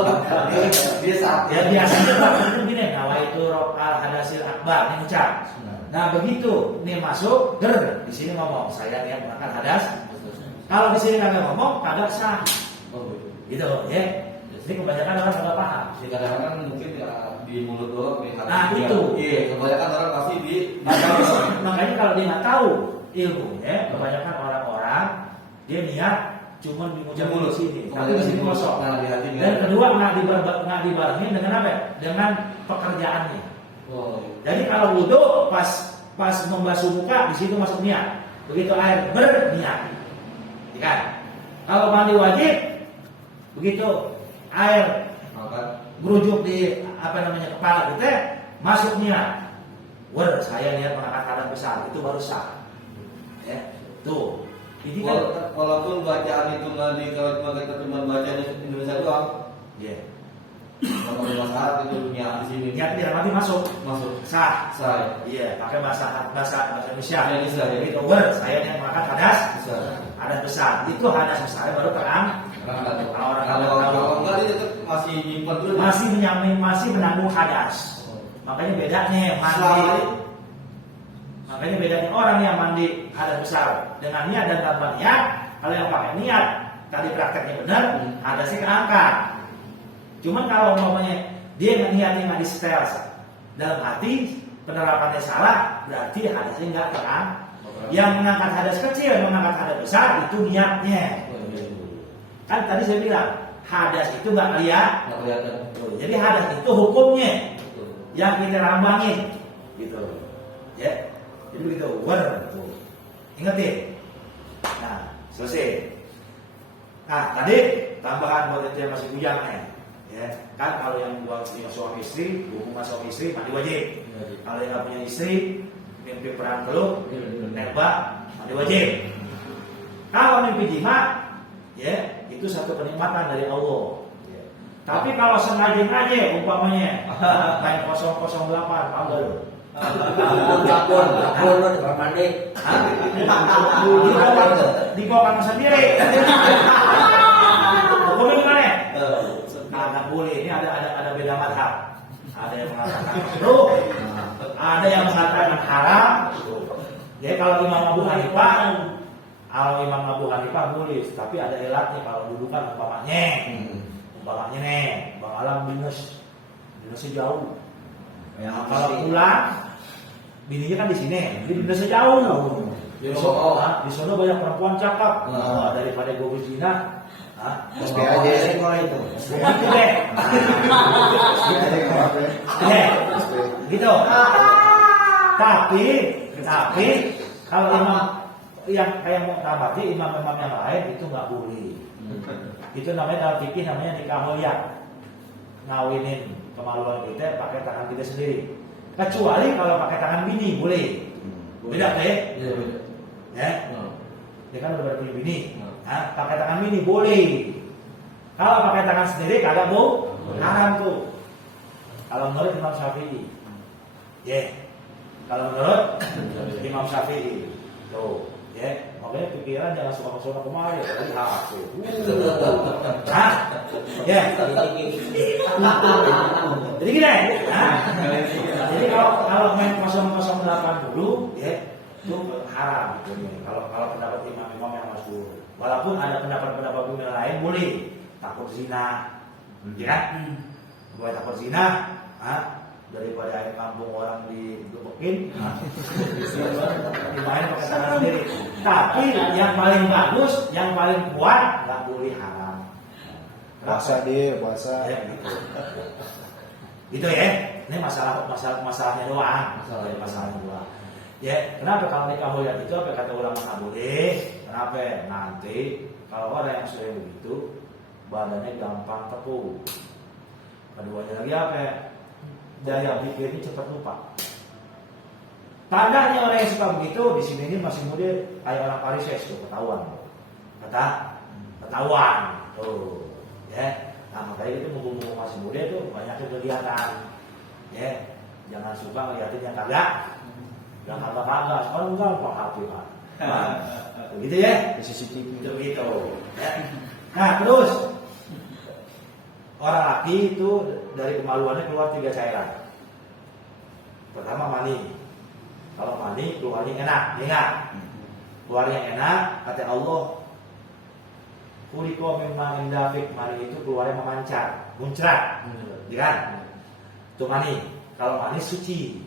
Biasanya itu gini, nawaitu rokal hadasil akbar, ini ucap. Nah begitu, ini masuk, di sini ngomong, saya niat mengangkat hadas Kalau di sini kagak ngomong, kagak sah. Oh, Gitu ya. Jadi kebanyakan orang kagak paham. Jadi kadang-kadang mungkin ya di mulut doang. Nah, itu. Iya, kebanyakan orang pasti di Makanya kalau dia nggak tahu ilmu, ya, kebanyakan orang-orang dia niat cuma mengucap mulut sini, tapi di sini kosong. Nah, di hati Dan kedua nggak dibarengin dengan apa? Dengan pekerjaannya. Oh, Jadi kalau wudhu pas membasuh muka di situ masuk niat. Begitu air berniat. Ya kan? Kalau mandi wajib begitu air makan. berujuk di kepala kita masuk niat. Saya niat mengangkat hadas besar, itu baru sah. Ya, tuh. Ini kan Walaupun bacaan itu nggak kita cuma baca di Indonesia doang. ya, Kalau di masyarakat itu niat di sini. niat tidak mati masuk sah. Saya. Iya, pakai bahasa Indonesia. Indonesia, ya. Itu saya niat mengangkat hadas besar. Itu hadas besar baru terang. Kalau enggak dia tetap masih nyimpan dulu. Masih menanggung hadas. Makanya bedanya orang yang mandi hadas besar dengan niat dan tanpa niat. Kalau yang pakai niat tadi prakteknya benar, hadasnya keangkat. Cuman kalau umpamanya dia niatnya nggak disetel dalam hati, penerapannya salah, berarti hadasnya nggak terang. Yang mengangkat hadas kecil, mengangkat hadas besar itu niatnya. Kan tadi saya bilang hadas itu nggak kelihatan. Jadi hadas itu hukumnya yang kita rambangin, gitu. Ya, jadi begitu. Ingetin. Nah, selesai. Nah, tadi tambahan buat itu yang masih bujang ya. Kan kalau yang buat suami istri, hubungan suami istri mandi wajib. Kalau yang nggak punya istri, mimpi perang teluk, nembak, mandi wajib. Kalau mimpi jima, ya itu satu kenikmatan dari Allah. Ya. Tapi kalau sengaja umpamanya main 008, paham gak lu? Dapur mandi. Di bawah sendiri. Hukumnya gimana? Nggak boleh. Ini ada beda madhab. Ada yang mengatakan makruh, ada yang mengatakan haram. Jadi kalau Imam Abu Hanifah boleh, tapi ada elatnya kalau dudukan umpamanya nih, Bang Alam dinasnya jauh. Kalau pulang, bininya kan di sini, jadi dinasnya jauh. Di sana banyak perempuan cakep. Daripada gue berzina, SP aja itu. gitu deh. Gitu. Tapi kalau imam yang kayak Mu'tabati, imam-imam yang lain itu nggak boleh. Itu namanya dalam fikih namanya nikah mulia, ngawinin kemaluan kita pakai tangan kita sendiri. Kecuali kalau pakai tangan bini boleh. Beda deh. Ya. Dia kan udah punya bini. Nah, pakai tangan bini boleh. Kalau pakai tangan sendiri kagak bu, haram tuh. Kalau menurut Imam Syafi'i, kalau menurut Imam Syafi'i, tuh, makanya pikiran jangan suka kesana kemari, apalagi HP. Jadi gini, jadi kalau main 008 dulu, itu haram. Kalau pendapat imam-imam yang masyhur, walaupun ada pendapat-pendapat yang lain boleh. Takut zina, buat takut zina, daripada air kampung orang digebukin, dimain pakai tangan sendiri. Tapi yang paling bagus, yang paling kuat, nggak boleh haram. Puasa. Gitu ya. Ini masalahnya doang. Masalahnya doang. Ya, kenapa kalau nikah mulia itu apa kata ulama nggak boleh? Kenapa? Nanti kalau orang yang sudah begitu badannya gampang tepuk. Keduanya lagi apa? Daya pikirnya cepat lupa. Tandanya orang yang suka begitu di sini ini masih muda kayak orang Parises tuh ketahuan. Ketahuan. Tuh, ya. Nah, makanya itu mumpung masih muda tuh banyaknya kelihatan. Ya, jangan suka ngeliatin yang kagak. Yang kagak. Sekarang enggak kok HP kan. Begitu ya? CCTV Begitu. Ya. Nah, terus orang laki itu dari kemaluannya keluar 3 cairan. Pertama mani. Kalau mani keluarnya enak, ingat. Keluarnya enak, kata Allah, Kuriko memang indafik, mani itu keluarnya memancar, muncrat, ya kan? Itu mani. Kalau mani suci,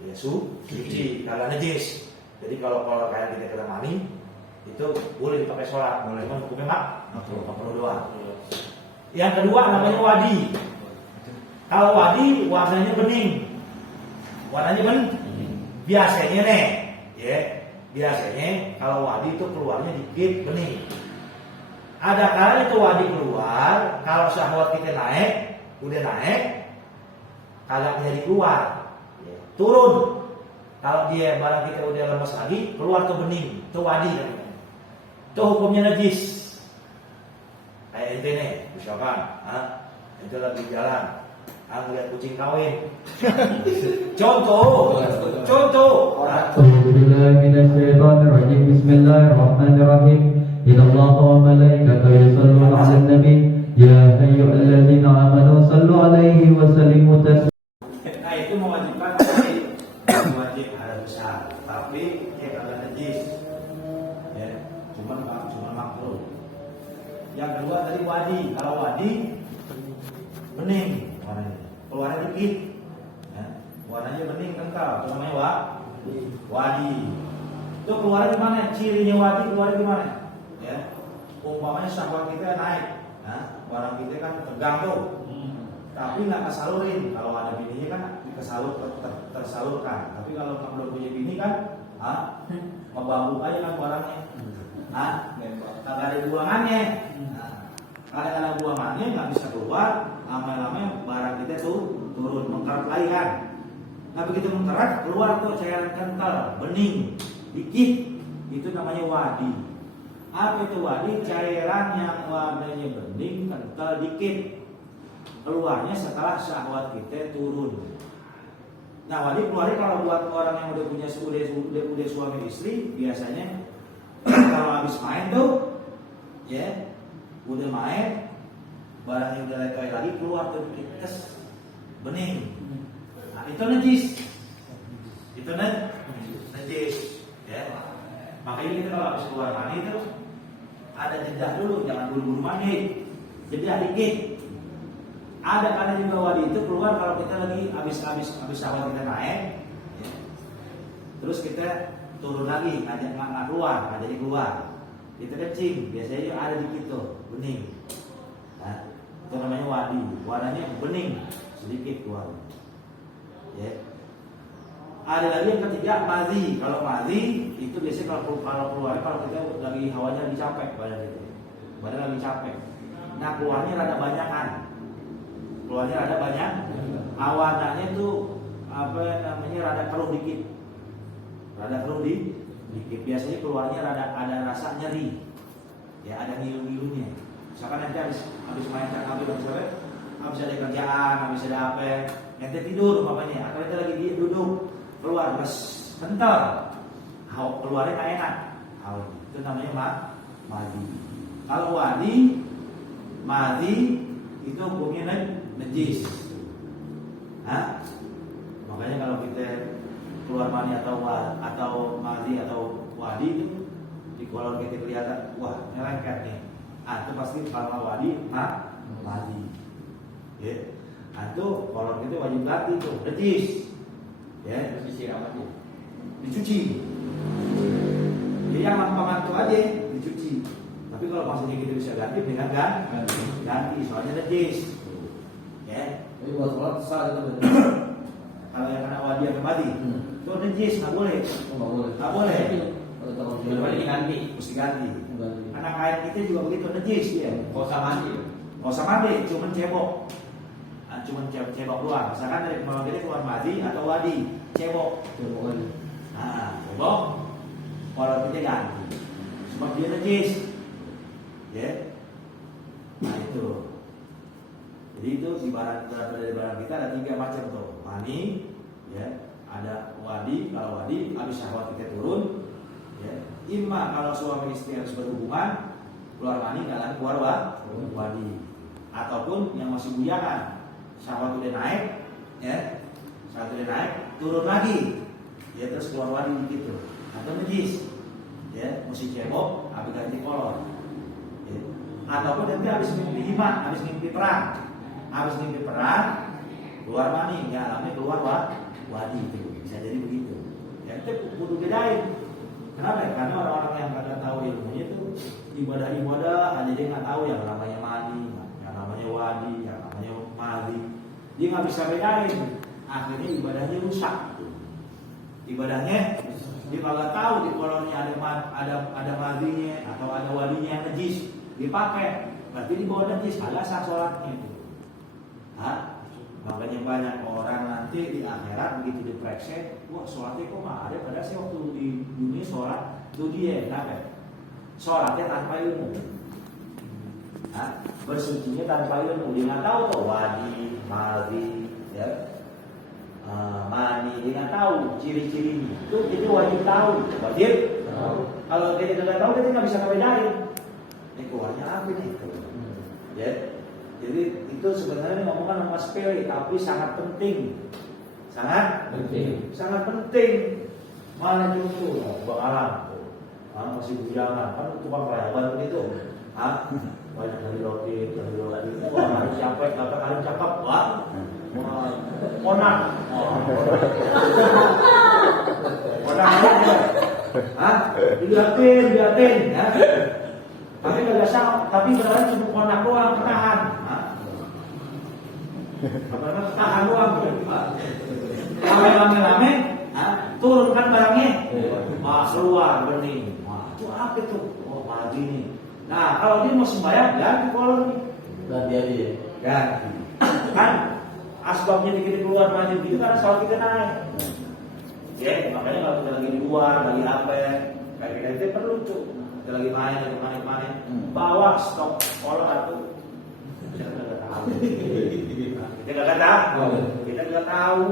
ya suci. Kalau najis, jadi kalau kayak kita kena mani, itu boleh dipakai sholat, cuman hukumnya makruh doang. Yang kedua namanya wadi. Kalau wadi warnanya bening, biasanya nih, ya biasanya kalau wadi itu keluarnya dikit bening. Ada kalanya itu wadi keluar, kalau syahwat kita naik, udah naik, kagak jadi keluar, turun. Kalau dia barang kita udah lemas lagi, keluar tuh bening, itu wadi. Itu hukumnya najis. Kayak itu nih, misalkan, itu lagi jalan, ngeliat kucing kawin. Contoh. Bismillahirrahmanirrahim. Innallaha wa malaikatahu yusholluna 'alan nabi ya ayyuhalladzina amanu shallu 'alaihi wa sallimu taslima. Nah itu mewajibkan wajib ada besar, tapi kagak najis. Ya, cuma makruh. Yang kedua tadi wadi. Kalau wadi bening warnanya, keluarnya dikit, ya, warnanya bening kental, itu namanya wadi. Itu keluarnya gimana? Cirinya wadi keluarnya gimana? Ya, umpamanya syahwat kita naik, nah, barang kita kan tegang tuh, tapi nggak kesalurin. Kalau ada bininya kan tersalurkan. Tapi kalau belum punya bini kan, membambuk aja kan barangnya. Kagak ada buangannya. Kalau ada buangannya nggak bisa keluar, lama-lama barang kita tuh turun, mengkerat lagi kan. Nah begitu mengkerat, keluar tuh cairan kental, bening, dikit, itu namanya wadi. Apa itu wadi? Cairan yang warnanya bening, kental, dikit, keluarnya setelah syahwat kita turun. Nah wadi keluarnya kalau buat orang yang udah punya udah suami istri, biasanya kalau habis main tuh, ya udah main, barangnya udah letoy lagi, keluar tuh dikit, bening. Nah itu najis, ya. Makanya kita kalau habis keluar mani itu ada jeda dulu, jangan buru-buru mandi, jeda dikit. Ada karena juga wadi itu keluar kalau kita lagi habis syahwat kita naik, ya. Terus kita turun lagi, nggak keluar, nggak jadi keluar. Kita kencing, biasanya ada dikit tuh, bening. Nah, itu namanya wadi, warnanya bening, sedikit keluar. Ya. Ada lagi yang ketiga madhi. Kalau madhi itu biasanya kalau keluar kalau kita lagi hawanya lagi capek badan lagi capek. Nah keluarnya rada banyakan. Warnanya itu rada keruh dikit. Biasanya keluarnya ada rasa nyeri. Ya ada ngilu-ngilunya. Misalkan nanti habis main habis ada kerjaan, habis ada apa, nanti tidur umpamanya, atau nanti lagi duduk keluar kental, keluarnya nggak enak, itu namanya madhi. Kalau madhi itu hukumnya najis. Makanya kalau kita keluar mani atau madhi atau wadi itu, kalau kita kelihatan, wah nyelengket nih, itu pasti kalau wadi madhi. Ya, itu kalau kita wajib ganti tuh najis. Ya, dicuci. Ya yang lampangan itu aja dicuci. Tapi kalau maksudnya kita bisa ganti dengan ganti, soalnya najis. Ya. Jadi buat sholat sah itu. Kalau yang kena wadi atau mati, itu najis, nggak boleh. Nggak boleh. Kalau diganti, mesti ganti. Karena kain kita juga begitu najis ya. Nggak usah mandi, cuma cebok. Cuma cebok doang. Misalkan dari kemarin kita keluar madi atau wadi, cebok. Cebok. Kalau kita ganti, sebab dia najis. Ya. Nah itu. Jadi itu dari barang kita ada 3 macam tuh. Mani, ya, ada wadi. Kalau wadi habis syahwat kita turun, ya. Imma kalau suami istri harus berhubungan, keluar mani nggak keluar wadi. Ataupun yang masih bujangan, syahwat udah naik, ya, turun lagi, ya terus keluar wadi gitu, atau najis, ya, mesti cebok, habis ganti kolor. Ya. Ataupun nanti habis mimpi hima, habis mimpi perang, keluar mani, ya alamnya keluar wadi itu, bisa jadi begitu. Ya itu kudu bedain. Kenapa? Ya? Karena orang-orang yang kagak tahu ilmunya itu ibadah hanya dia nggak tahu yang namanya mani, yang namanya wadi, yang namanya madi. Dia nggak bisa bedain. Akhirnya ibadahnya rusak. Ibadahnya dia kagak tahu di kolornya ada madinya atau ada wadinya yang najis dipakai, berarti di bawah najis ada sah sholatnya itu. Makanya banyak orang nanti di akhirat begitu diperiksa, wah sholatnya kok nggak ada, padahal saya waktu di dunia sholat itu dia, kenapa? Sholatnya tanpa ilmu, bersucinya tanpa ilmu, dia nggak tahu tuh wadi, madi, ya, mani, dia nggak tahu ciri-cirinya. Itu jadi wajib tahu. Kalau dia tidak tahu dia nggak bisa ngebedain. Ini keluarnya apa nih? Ya. Jadi itu sebenarnya ngomongkan nama sepele, tapi sangat penting. Sangat penting. Mana cucu? Bang Alam, masih bujangan, kan tukang rayaban begitu. Banyak dari roti. Wah, harus siapa? Kata kalian cakep, wah. Konak. Dilihatin, ya. Tapi nggak sama, tapi beneran cuma konak doang, ketahan. Tahan doang. Rame-rame, turunkan barangnya. Keluar bening. Itu apa itu? Oh, pagi nih. Nah, kalau dia mau sembahyang, ganti kolor nih. Ganti aja. Ganti. Kan asbabnya dikit keluar maju gitu karena sholat kita naik. Ya, makanya kalau kita lagi di luar, lagi apa ya, kayak kita itu perlu tuh. Kita lagi main, bawa stok kolor itu. Kita nggak tahu. Kita nggak tahu.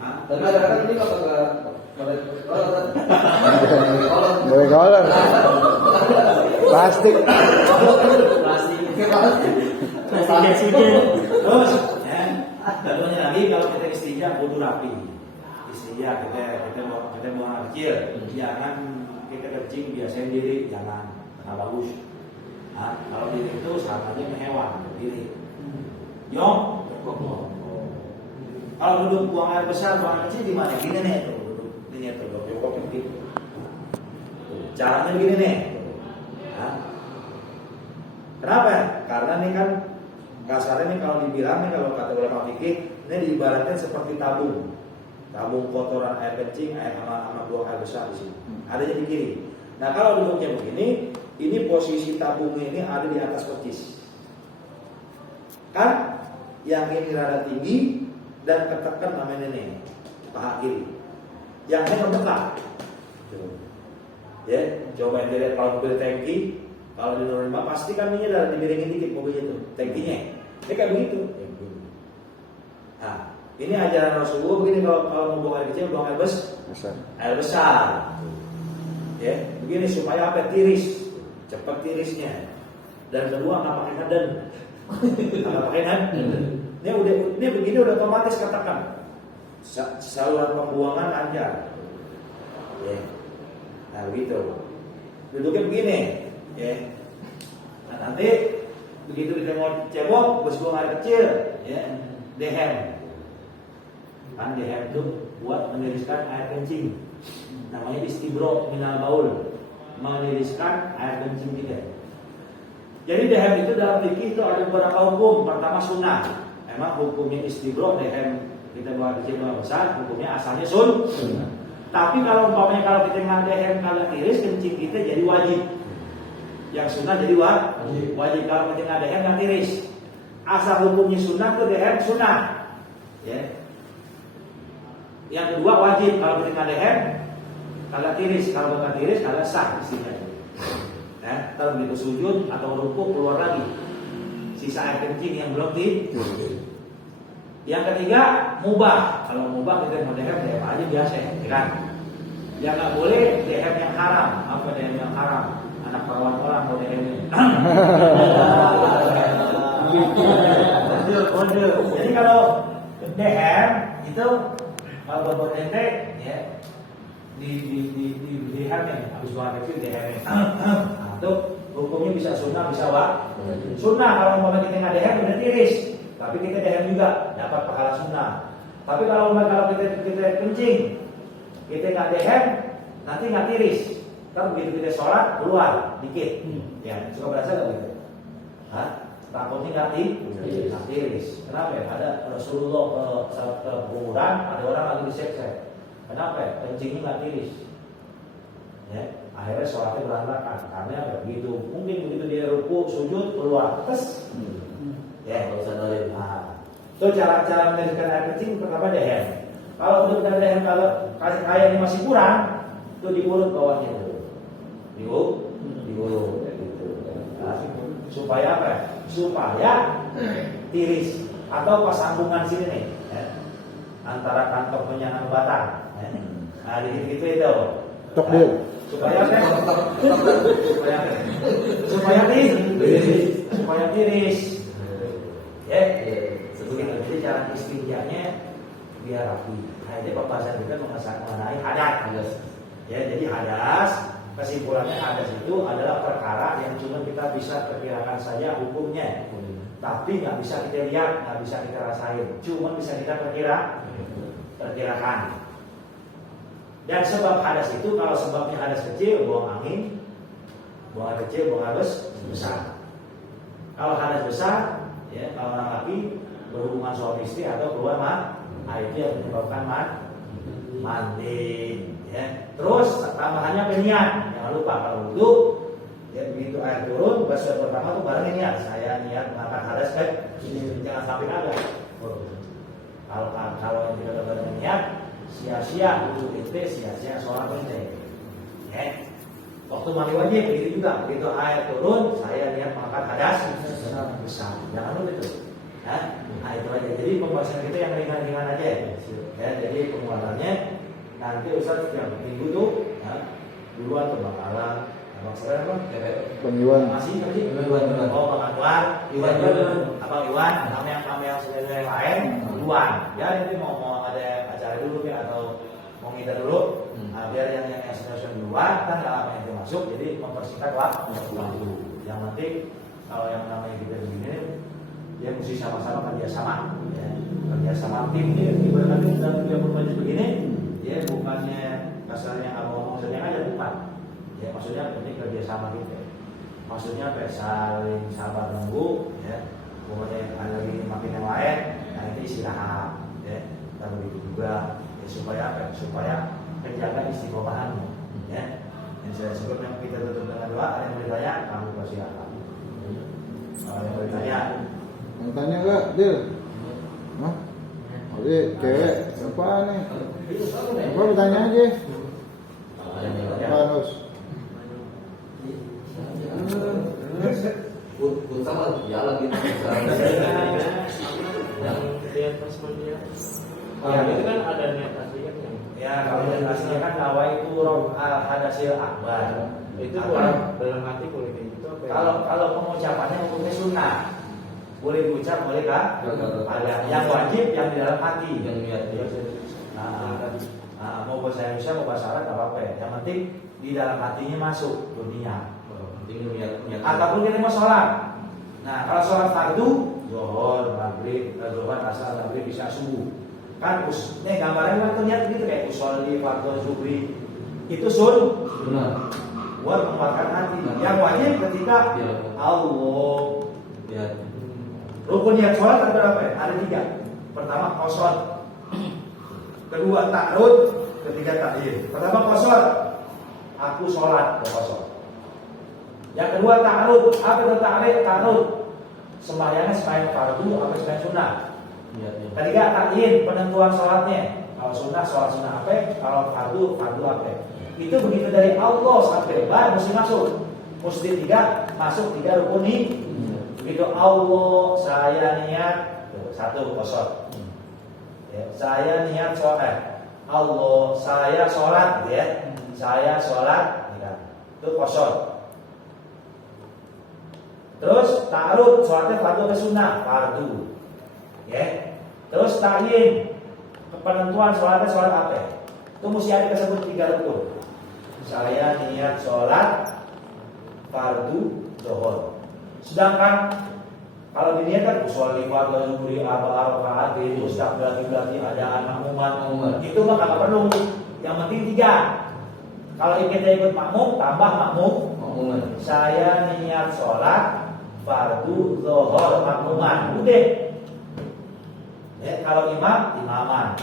Tapi kadang-kadang ini kalau Dari kolor. Plastik. Terus, contohnya lagi kalau kita istijah kudu rapi. Istijah kita buang air kecil, jangan kita kencing biasanya diri, jangan, karena bagus. Kalau diri itu sama aja dengan hewan, diri. Kalau duduk buang air besar, buang air kecil gimana? Gini nih tuh, duduk ini tuh, jongkok gitu. Caranya begini nih. Kenapa? Karena ini kan kasarnya nih kalau dibilang nih kalau kata ulama fikih, ini diibaratkan seperti tabung kotoran air kencing, air sama buang air besar di sini. Adanya di kiri. Nah kalau duduknya begini, ini posisi tabungnya ini ada di atas percis. Kan? Yang ini rada tinggi dan ketekan namanya nih paha kiri. Yang ini ngebekat. Ya, coba yang dilihat kalau mobil tangki, kalau di Nurul pasti kan ini ada dimiringin dikit mobilnya tuh, tangkinya. Ini kayak begitu. Nah, ini ajaran Rasulullah begini kalau mau buang air kecil, buang air besar. Ya, begini supaya apa? Tiris, cepat tirisnya. Dan kedua nggak pakai ngeden. Ini begini udah otomatis katakan saluran pembuangan lancar. Ya. Nah begitu. Duduknya begini, ya. Nah, nanti begitu kita mau cebok, bos buang air kecil, ya. Dehem. Kan dehem itu buat meniriskan air kencing. Namanya istibro minal baul, meniriskan air kencing kita. Jadi dehem itu dalam fikih itu ada beberapa hukum. Pertama sunnah. Memang hukumnya istibro dehem kita buang kecil buang besar, hukumnya asalnya sunnah. Tapi kalau umpamanya kalau kita nggak dehem kagak tiris, kencing kita jadi wajib. Yang sunnah jadi wajib. Kalau kita nggak dehem nggak tiris. Asal hukumnya sunnah tuh dehem sunnah. Ya. Yang kedua wajib kalau kita nggak dehem kagak tiris. Kalau nggak tiris kagak sah istilahnya. Kalau begitu sujud atau rukuk keluar lagi sisa air kencing yang belum di. Yang ketiga mubah. Kalau mubah kita mau dehem aja biasa ya kan. Yang nggak boleh dehem yang haram. Apa dehem yang haram? Anak perawan orang mau dehemnya. Kode. Jadi kalau dehem itu kalau buat ente ya di dehem ya habis buang kecil dehemnya. Itu Hukumnya bisa sunnah, bisa sunnah. Kalau umpama kita nggak dehem udah tiris, tapi kita dehem juga dapat pahala sunnah. Tapi kalau kita kencing, kita nggak dehem, nanti nggak tiris. Kan begitu kita sholat keluar dikit, ya suka berasa nggak gitu? Hah? Takutnya nggak tiris. Kenapa? Ya? Ada Rasulullah ke kuburan, ada orang lagi diseksa. Kenapa? Ya? Kencingnya nggak tiris. Ya, akhirnya sholatnya berantakan karena begitu mungkin begitu dia ruku sujud keluar tes ya itu cara menjadikan air kencing pertama dehem. Kalau udah benar dehem, kalau kayaknya masih kurang itu diurut bawahnya dulu diurut gitu. Nah, supaya apa? Supaya tiris atau pas sambungan sini nih ya, antara kantong penyangga batang ya. Nah di gitu itu Tok deh. supaya tiris ya begitu. Jadi cara istinjanya biar rapi. Nah ini pembahasan kita mengenai hadas ya. Jadi hadas, kesimpulannya hadas itu adalah perkara yang cuma kita bisa perkirakan saja hukumnya, tapi nggak bisa kita lihat, nggak bisa kita rasain, cuma bisa kita perkirakan. Dan sebab hadas itu, kalau sebabnya hadas kecil, buang angin, buang air kecil, buang air besar. Kalau hadas besar, ya, kalau orang laki berhubungan suami istri atau keluar itu yang menyebabkan mandi. Ya. Terus tambahannya peniat. Jangan lupa kalau wudhu, ya begitu air turun, basuhan pertama tuh bareng niat. Saya niat mengangkat hadas kan, jangan sampai kagak. Kalau yang tidak ada niat, sia-sia wudhu itu, sia-sia sholat penting. Ya. Waktu mandi wajib begitu juga. Begitu air turun, saya niat mengangkat hadas besar. Jangan lupa itu. Nah itu aja. Jadi pembahasan kita yang ringan-ringan aja. Ya, jadi penguatannya nanti Ustaz setiap minggu tuh duluan ke Bakalan, Bakalan apa? Pengiwan. Masih Iwan. Oh Bang Anwar, Iwan, nama yang sebenarnya lain duluan. Ya nanti mau ada acara dulu ya atau mau ngida dulu. Biar yang sebenarnya duluan kan nggak lama yang masuk, jadi mempersingkat waktu. Yang penting kalau yang namanya kita begini, dia mesti sama-sama kerjasama. Ya. Kerjasama tim dia ibaratnya dalam 30 menit begini. Ya bukannya kasarnya ngomong-ngomongnya aja bukan. Ya maksudnya penting kerjasama gitu. Maksudnya saling sabar nunggu ya. Pokoknya ada lagi makin yang lain, nah itu istirahat ya. Dan begitu juga ya, supaya menjaga istiqomahanmu ya. Yang saya sebut yang kita tutup dengan doa. Ada yang bertanya, kamu persilakan. Kalau yang bertanya, Yang tanya enggak, Dil? Hah? Oke, cewek siapa nih? Apa bertanya aja? Harus. Sama jalan gitu. Yang lihat pas kuliah. Ya itu kan ada niat aslinya. ya kalau niat aslinya kan nawa itu hadasil akbar. Itu dalam hati boleh kayak gitu apa? Kalau pengucapannya hukumnya sunnah. Boleh diucap, boleh kah? Ada yang wajib yang di dalam hati. Yang niat Mau bahasa Indonesia mau bahasa Arab nggak apa-apa ya. Yang penting di dalam hatinya masuk dunia. Ataupun kita mau sholat. Nah kalau sholat fardu, zuhur, maghrib, zuhur, asar, maghrib, isya, subuh. Kan nih gambarnya kan niat gitu kayak usolli, fardu, zuhri. Itu Benar. buat mengeluarkan hati. Yang wajib ketika Allah. Ya. Rukun niat sholat ada berapa ya? Ada 3. Pertama qasad. Kedua ta'arud. Ketiga ta'yin. Pertama qasad. Aku sholat, qasad. Yang kedua ta'arud. Apa itu ta'arud? Sembahyangnya sembahyang fardu apa sembahyang sunnah. Ketiga ta'yin, penentuan sholatnya. Kalau sunnah sholat sunnah apa? Kalau fardu apa? Itu begitu dari Allah sampai bar mesti masuk. Mesti 3 masuk 3 rukun ini. Begitu Allah saya niat 1 qasad. Ya, saya niat sholat. Allah saya sholat ya. Saya sholat ya. Itu qasad. Terus ta'arud sholatnya fardu atau sunnah? Fardu. Ya. Terus ta'yin penentuan sholatnya sholat apa? Itu mesti ada kesebut 3 rukun. Saya niat sholat fardu zuhur. Sedangkan kalau diniatkan usul lima zuhuri arba'a rakaat mustaqbal berarti ada makmuman. Itu mah kagak perlu. Yang penting 3. Kalau kita ikut makmum tambah makmum. Saya niat sholat fardu zuhur makmuman. Udah. Ya, kalau imam imaman.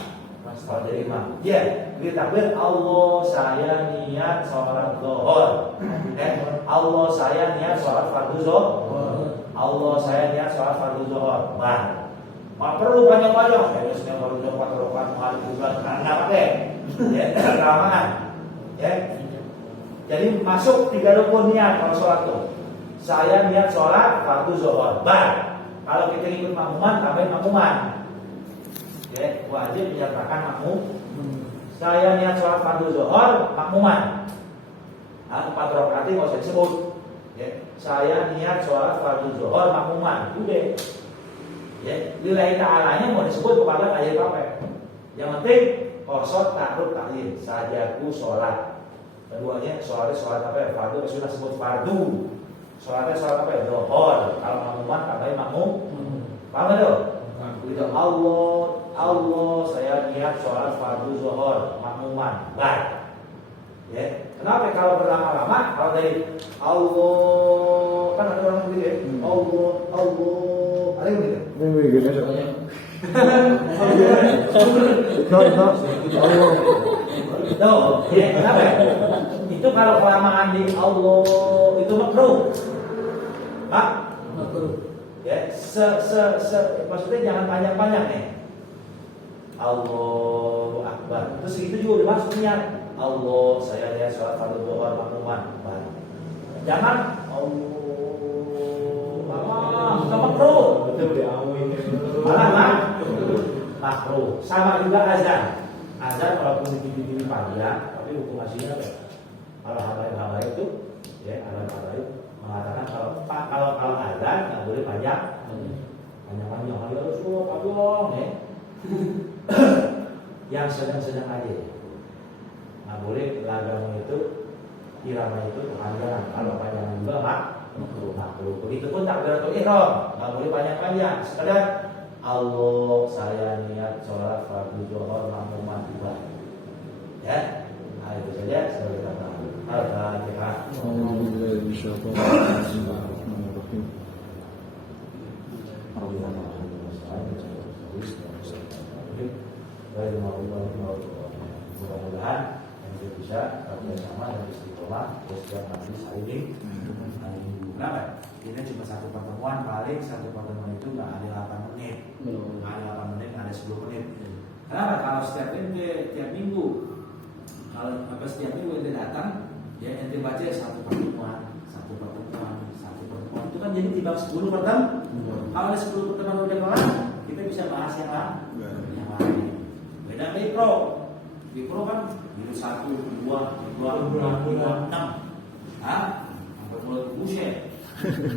Kalau dari imam. Ya, kita takbir Allah saya niat sholat zuhur. Allah saya niat sholat fardu zuhur. Allah saya niat sholat fardu zuhur. Bah. Mau perlu panjang-panjang. Ya, sudah fardu zuhur 4 rakaat hari bulan karena pakai. Ya, kelamaan. Ya. Jadi masuk 3 rukun niat kalau sholat tuh. Saya niat sholat fardu zuhur. Bah. Kalau kita ikut makmuman tambahin makmuman. Ya, wajib menyertakan makmum. Saya niat sholat fardu zuhur makmuman. 4 rakaat nggak usah disebut. Ya, saya niat sholat fardu zuhur makmuman. Udah. Ya, lillahi ta'alanya mau disebut kepada ayat apa? Yang penting qasad takrub tahlil, sajaku sholat. Keduanya sholat apa ya? Fardu sudah sebut fardu. Sholatnya sholat apa ya? Zuhur. Kalau makmuman tambahin makmum. Paham itu? Itu Allah saya niat sholat fardu zuhur makmuman. Baik. Ya. Kenapa kalau berlama-lama? Kalau dari Allah kan ada orang begitu ya. Allah ada yang begitu. Ini begini soalnya. Allah. Tuh, ya, kenapa? Itu kalau kelamaan di Allah itu makruh. Pak? Ya, maksudnya jangan panjang-panjang nih. Allahu Akbar. Terus itu juga udah maksudnya Allah saya lihat sholat fardu zuhur makmuman. Jangan Allah makruh. Malah makruh. Sama juga azan. Azan walaupun di panjang, tapi hukum aslinya apa? Kalau habaib itu, ya habaib mengatakan kalau azan nggak boleh panjang. Panjang-panjang harus panjang, ya. Yang sedang-sedang aja. Nggak boleh lagamu itu irama itu kepanjangan. Kalau panjang juga makruh. Begitu pun takbiratul ihram nggak boleh panjang-panjang. Sekedar Allah saya niat sholat fardu zuhur makmuman tiba. Ya, nah itu saja sebagai tambahan. Al-Fatihah. Alhamdulillah Bismillahirrahmanirrahim. Mudah-mudahan kita bisa bersama dan istiqomah setiap majlis ini. Kenapa? Ini cuma satu pertemuan, paling satu pertemuan itu nggak ada 8 menit, nggak ada 8 menit, nggak ada 10 menit. Kenapa? Kalau setiap minggu, kalau setiap minggu ente datang, ya ente baca satu pertemuan itu kan jadi timbang 10 pertemuan. Kalau ada 10 pertemuan udah kelar, kita bisa bahas yang lain. Beda di pro kan itu 1, 2, 6, sampai mulut buset.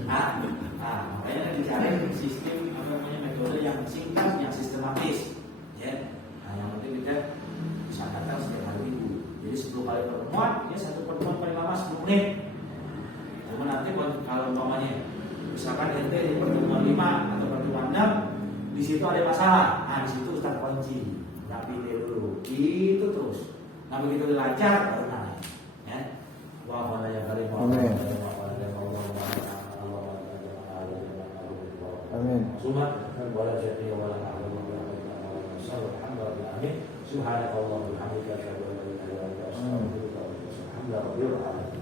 Makanya dicari sistem metode yang singkat, yang sistematis, ya. Yang penting kita bisa datang setiap hari minggu. Jadi 10 kali pertemuan, ya satu pertemuan paling lama 10 menit. Cuma nanti kalau umpamanya misalkan ente di pertemuan 5 atau pertemuan 6, di situ ada masalah. Di situ Ustaz kunci, tapi dulu itu terus. Nah begitu lancar baru naik. Ya. Wa qala ya karim. Amin. Amin. Sunnah wala jadi wala na'lamu subhanallah wa bihamdihi asyhadu an la ilaha illa anta astaghfiruka wa atubu ilaik.